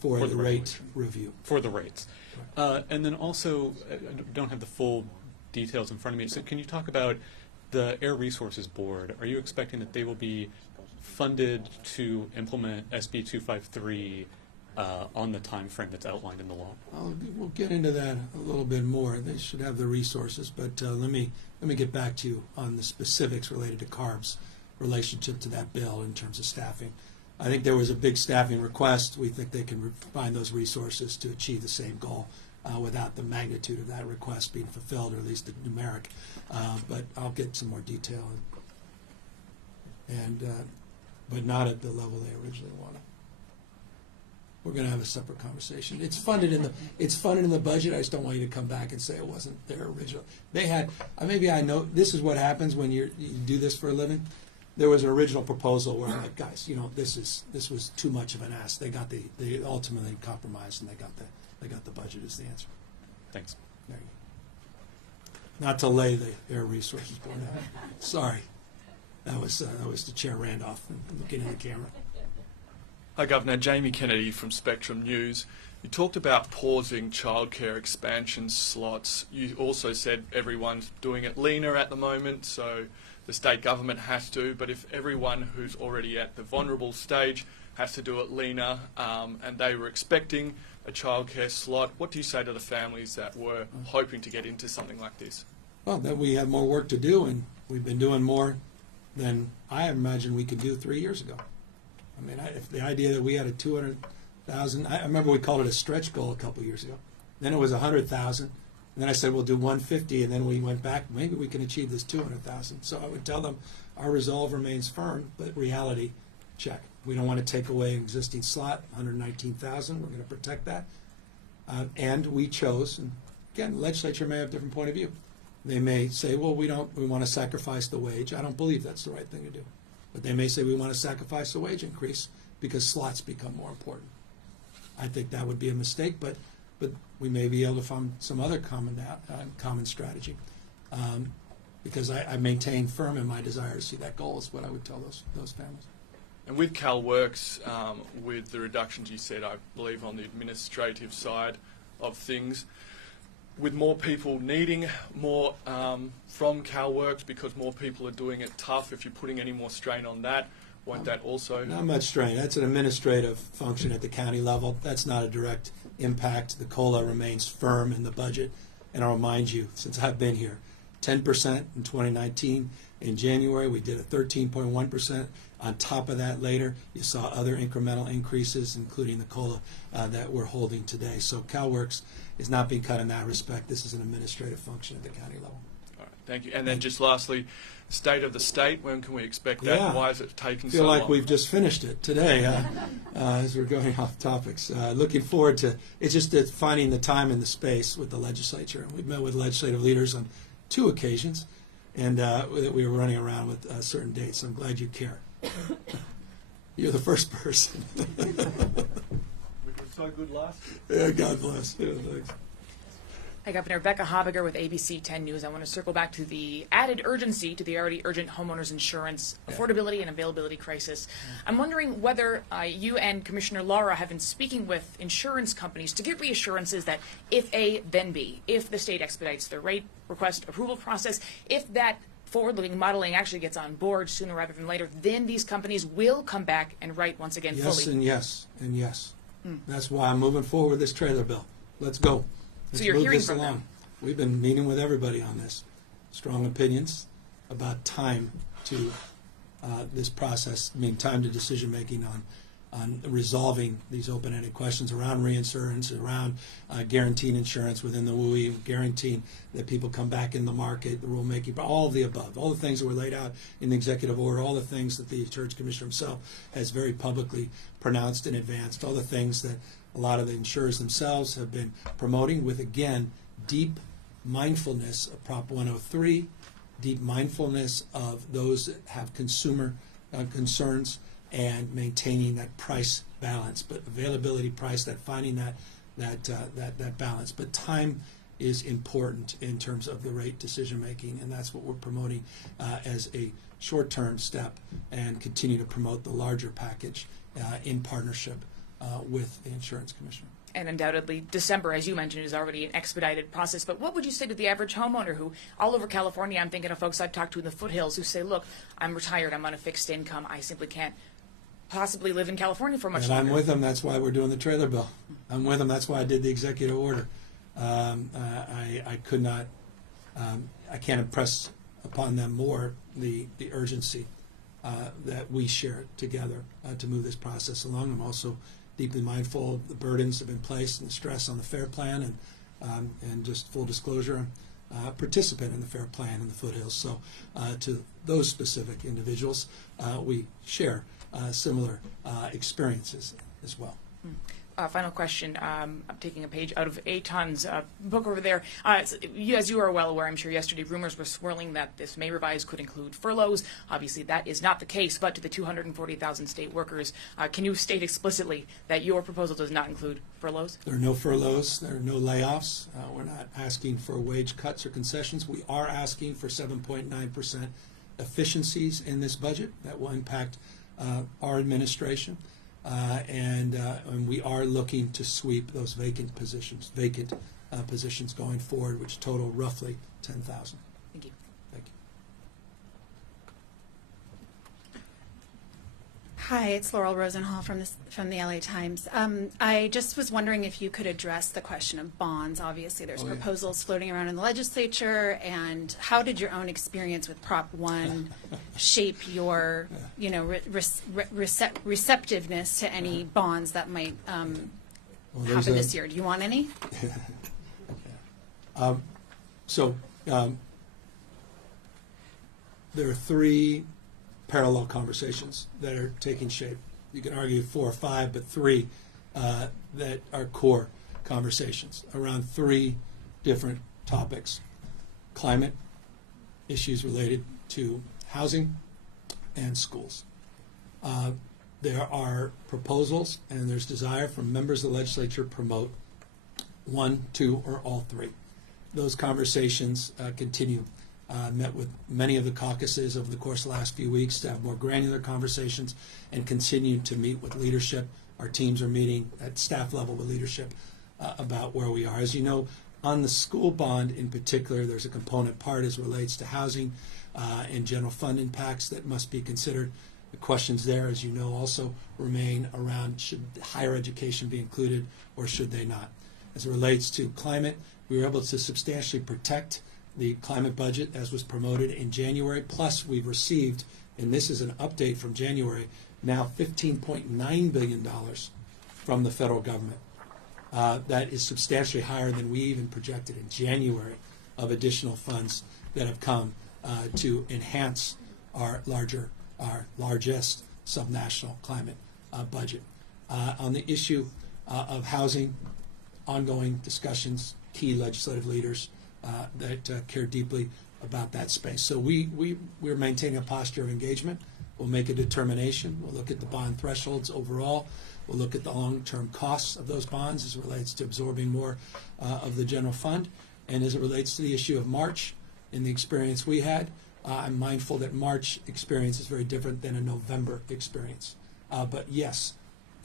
for the rate regulation. review. For the rates. And then also, I don't have the full details in front of me, so can you talk about the Air Resources Board? Are you expecting that they will be funded to implement SB 253 on the time frame that's outlined in the law? We'll get into that a little bit more. They should have the resources, but let me get back to you on the specifics related to CARB's relationship to that bill in terms of staffing. I think there was a big staffing request. We think they can find those resources to achieve the same goal without the magnitude of that request being fulfilled, or at least the numeric. But I'll get some more detail, but not at the level they originally wanted. We're going to have a separate conversation. It's funded in the budget. I just don't want you to come back and say it wasn't their original. They had maybe I know this is what happens when you do this for a living. There was an original proposal where I'm like, guys, this was too much of an ask. They ultimately compromised, and they got the budget as the answer. Thanks. There you go. Not to lay the Air Resources Board out. Sorry, that was the Chair Randolph looking in the camera. Hi, Governor. Jamie Kennedy from Spectrum News. You talked about pausing childcare expansion slots. You also said everyone's doing it leaner at the moment, so the state government has to. But if everyone who's already at the vulnerable stage has to do it leaner, and they were expecting a childcare slot, what do you say to the families that were hoping to get into something like this? Well, that we have more work to do, and we've been doing more than I imagined we could do 3 years ago. I mean, if the idea that we had a 200,000, I remember we called it a stretch goal a couple of years ago. Then it was 100,000. And then I said, we'll do 150, and then we went back, maybe we can achieve this 200,000. So I would tell them our resolve remains firm, but reality, check. We don't want to take away an existing slot, 119,000. We're going to protect that. And we chose, and again, the legislature may have a different point of view. They may say, well, we want to sacrifice the wage. I don't believe that's the right thing to do. But they may say we want to sacrifice the wage increase because slots become more important. I think that would be a mistake, but we may be able to find some other common strategy. Because I maintain firm in my desire to see that goal is what I would tell those families. And with CalWorks, with the reductions you said, I believe, on the administrative side of things, with more people needing more from CalWorks because more people are doing it tough, if you're putting any more strain on that, won't that also? Not much strain. That's an administrative function at the county level. That's not a direct impact. The COLA remains firm in the budget. And I'll remind you, since I've been here, 10% in 2019. In January, we did a 13.1%. On top of that later, you saw other incremental increases, including the COLA that we're holding today. So CalWorks is not being cut in that respect. This is an administrative function at the county level. All right, thank you. And then just lastly, state of the state, when can we expect that? Yeah. Why is it taking so I feel long? like we've just finished it today as we're going off topics. Looking forward to, it's just that finding the time and the space with the legislature. We've met with legislative leaders on 2 occasions, and we were running around with certain dates. So I'm glad you care. You're the first person. We were so good last year. Yeah, God bless. Yeah, thanks. Hi, Governor. Becca Habiger with ABC 10 News. I want to circle back to the added urgency to the already urgent homeowners insurance affordability and availability crisis. I'm wondering whether you and Commissioner Lara have been speaking with insurance companies to get reassurances that if A, then B, if the state expedites the rate request approval process, if that forward-looking modeling actually gets on board sooner rather than later, then these companies will come back and write once again Yes, fully. and yes, and yes. That's why I'm moving forward with this trailer bill. Let's go. Let's you're move hearing this from along. them? We've been meeting with everybody on this. Strong opinions about time to this process, time to decision-making on resolving these open-ended questions around reinsurance, around guaranteeing insurance within the WUI, guaranteeing that people come back in the market, the rulemaking, all of the above, all the things that were laid out in the executive order, all the things that the insurance commissioner himself has very publicly pronounced and advanced, all the things that a lot of the insurers themselves have been promoting with, again, deep mindfulness of Prop 103, deep mindfulness of those that have consumer concerns, and maintaining that price balance, but availability price, that finding that balance. But time is important in terms of the rate decision making, and that's what we're promoting as a short-term step, and continue to promote the larger package in partnership with the insurance commissioner. And undoubtedly, December, as you mentioned, is already an expedited process. But what would you say to the average homeowner who, all over California, I'm thinking of folks I've talked to in the foothills who say, look, I'm retired, I'm on a fixed income, I simply can't possibly live in California for much and longer. I'm with them. That's why we're doing the trailer bill. I'm with them. That's why I did the executive order. I could not. I can't impress upon them more the urgency that we share together to move this process along. I'm also deeply mindful of the burdens that have been placed and the stress on the FAIR Plan, and just full disclosure, participant in the FAIR Plan in the foothills. So to those specific individuals, we share similar experiences as well. Final question. I'm taking a page out of Eitan's book over there. As you are well aware, I'm sure yesterday rumors were swirling that this May revise could include furloughs. Obviously, that is not the case, but to the 240,000 state workers, can you state explicitly that your proposal does not include furloughs? There are no furloughs. There are no layoffs. We're not asking for wage cuts or concessions. We are asking for 7.9% efficiencies in this budget that will impact our administration. And we are looking to sweep those vacant positions going forward, which total roughly 10,000. Thank you. Thank you. Hi, it's Laurel Rosenhall from the LA Times. I just was wondering if you could address the question of bonds. Obviously, there's proposals floating around in the legislature, and how did your own experience with Prop 1 shape your, receptiveness to any bonds that might happen this year? Do you want any? There are three parallel conversations that are taking shape. You can argue 4 or 5, but 3 that are core conversations around 3 different topics: climate, issues related to housing, and schools. There are proposals and there's desire from members of the legislature to promote 1, 2, or all 3. Those conversations continue. Met with many of the caucuses over the course of the last few weeks to have more granular conversations, and continue to meet with leadership. Our teams are meeting at staff level with leadership about where we are. As you know, on the school bond in particular, there's a component part as relates to housing and general fund impacts that must be considered. The questions there, as you know, also remain around should higher education be included or should they not. As it relates to climate, we were able to substantially protect the climate budget as was promoted in January. Plus, we've received, and this is an update from January, now $15.9 billion from the federal government. That is substantially higher than we even projected in January of additional funds that have come to enhance our largest subnational climate budget. On the issue of housing, ongoing discussions, key legislative leaders that care deeply about that space. So we're maintaining a posture of engagement. We'll make a determination. We'll look at the bond thresholds overall. We'll look at the long-term costs of those bonds as it relates to absorbing more of the general fund. And as it relates to the issue of March, in the experience we had, I'm mindful that March experience is very different than a November experience. But yes,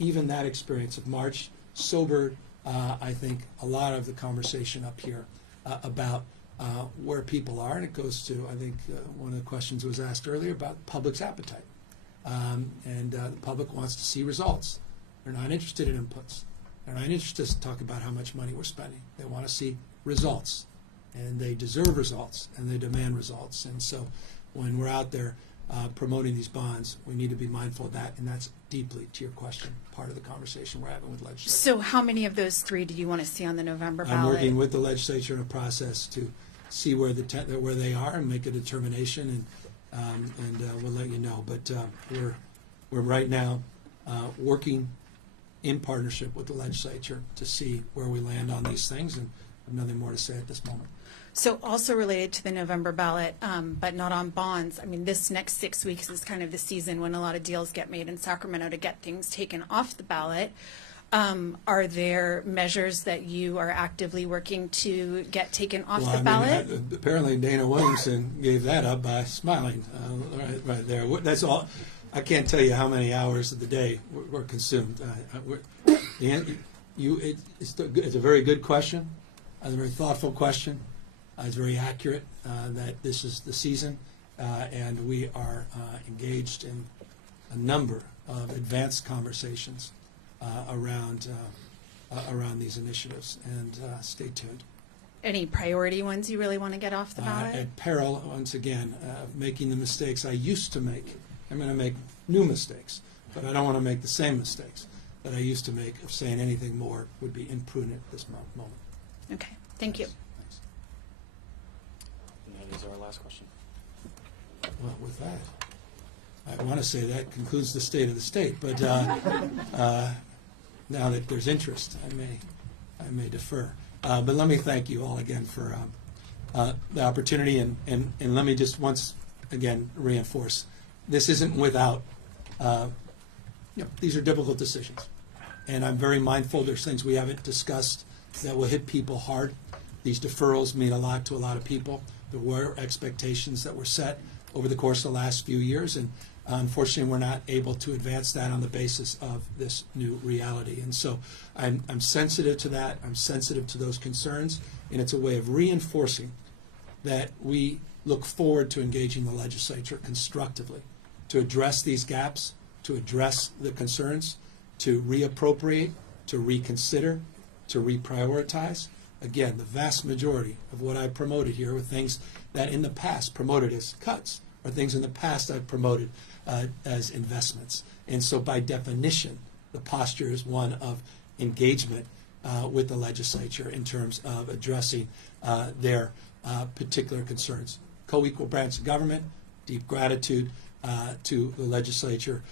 even that experience of March sobered, I think, a lot of the conversation up here about where people are, and it goes to, I think, one of the questions was asked earlier about the public's appetite. And the public wants to see results. They're not interested in inputs. They're not interested to talk about how much money we're spending. They want to see results, and they deserve results, and they demand results. And so when we're out there promoting these bonds, we need to be mindful of that, and that's deeply, to your question, part of the conversation we're having with legislators. So how many of those 3 do you want to see on the November ballot? I'm working with the legislature in a process to see where they are and make a determination, and we'll let you know. But we're right now working in partnership with the legislature to see where we land on these things, and I have nothing more to say at this moment. So also related to the November ballot, but not on bonds, I mean, this next 6 weeks is kind of the season when a lot of deals get made in Sacramento to get things taken off the ballot. Are there measures that you are actively working to get taken off the ballot? Apparently Dana Williamson gave that up by smiling right there. That's all. I can't tell you how many hours of the day were consumed. It's a very good question, a very thoughtful question. It's very accurate that this is the season, and we are engaged in a number of advanced conversations around these initiatives. And stay tuned. Any priority ones you really want to get off the ballot? At peril, once again, of making the mistakes I used to make I'm going to make new mistakes, but I don't want to make the same mistakes that I used to make of saying anything more would be imprudent at this moment. Okay, thank you. Thanks. And that is our last question. Well, with that, I want to say that concludes the state of the state, but now that there's interest, I may defer. But let me thank you all again for the opportunity, and let me just once again reinforce, this isn't without, these are difficult decisions. And I'm very mindful there's things we haven't discussed that will hit people hard. These deferrals mean a lot to a lot of people. There were expectations that were set over the course of the last few years, and unfortunately we're not able to advance that on the basis of this new reality. And so I'm sensitive to that. I'm sensitive to those concerns, and it's a way of reinforcing that we look forward to engaging the legislature constructively to address these gaps, to address the concerns, to reappropriate, to reconsider, to reprioritize. Again, the vast majority of what I promoted here were things that in the past promoted as cuts, or things in the past I've promoted as investments. And so by definition, the posture is one of engagement with the legislature in terms of addressing their particular concerns. Co-equal branch of government, deep gratitude to the legislature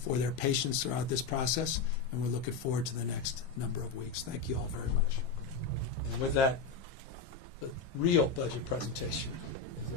for their patience throughout this process, and we're looking forward to the next number of weeks. Thank you all very much. And with that, the real budget presentation is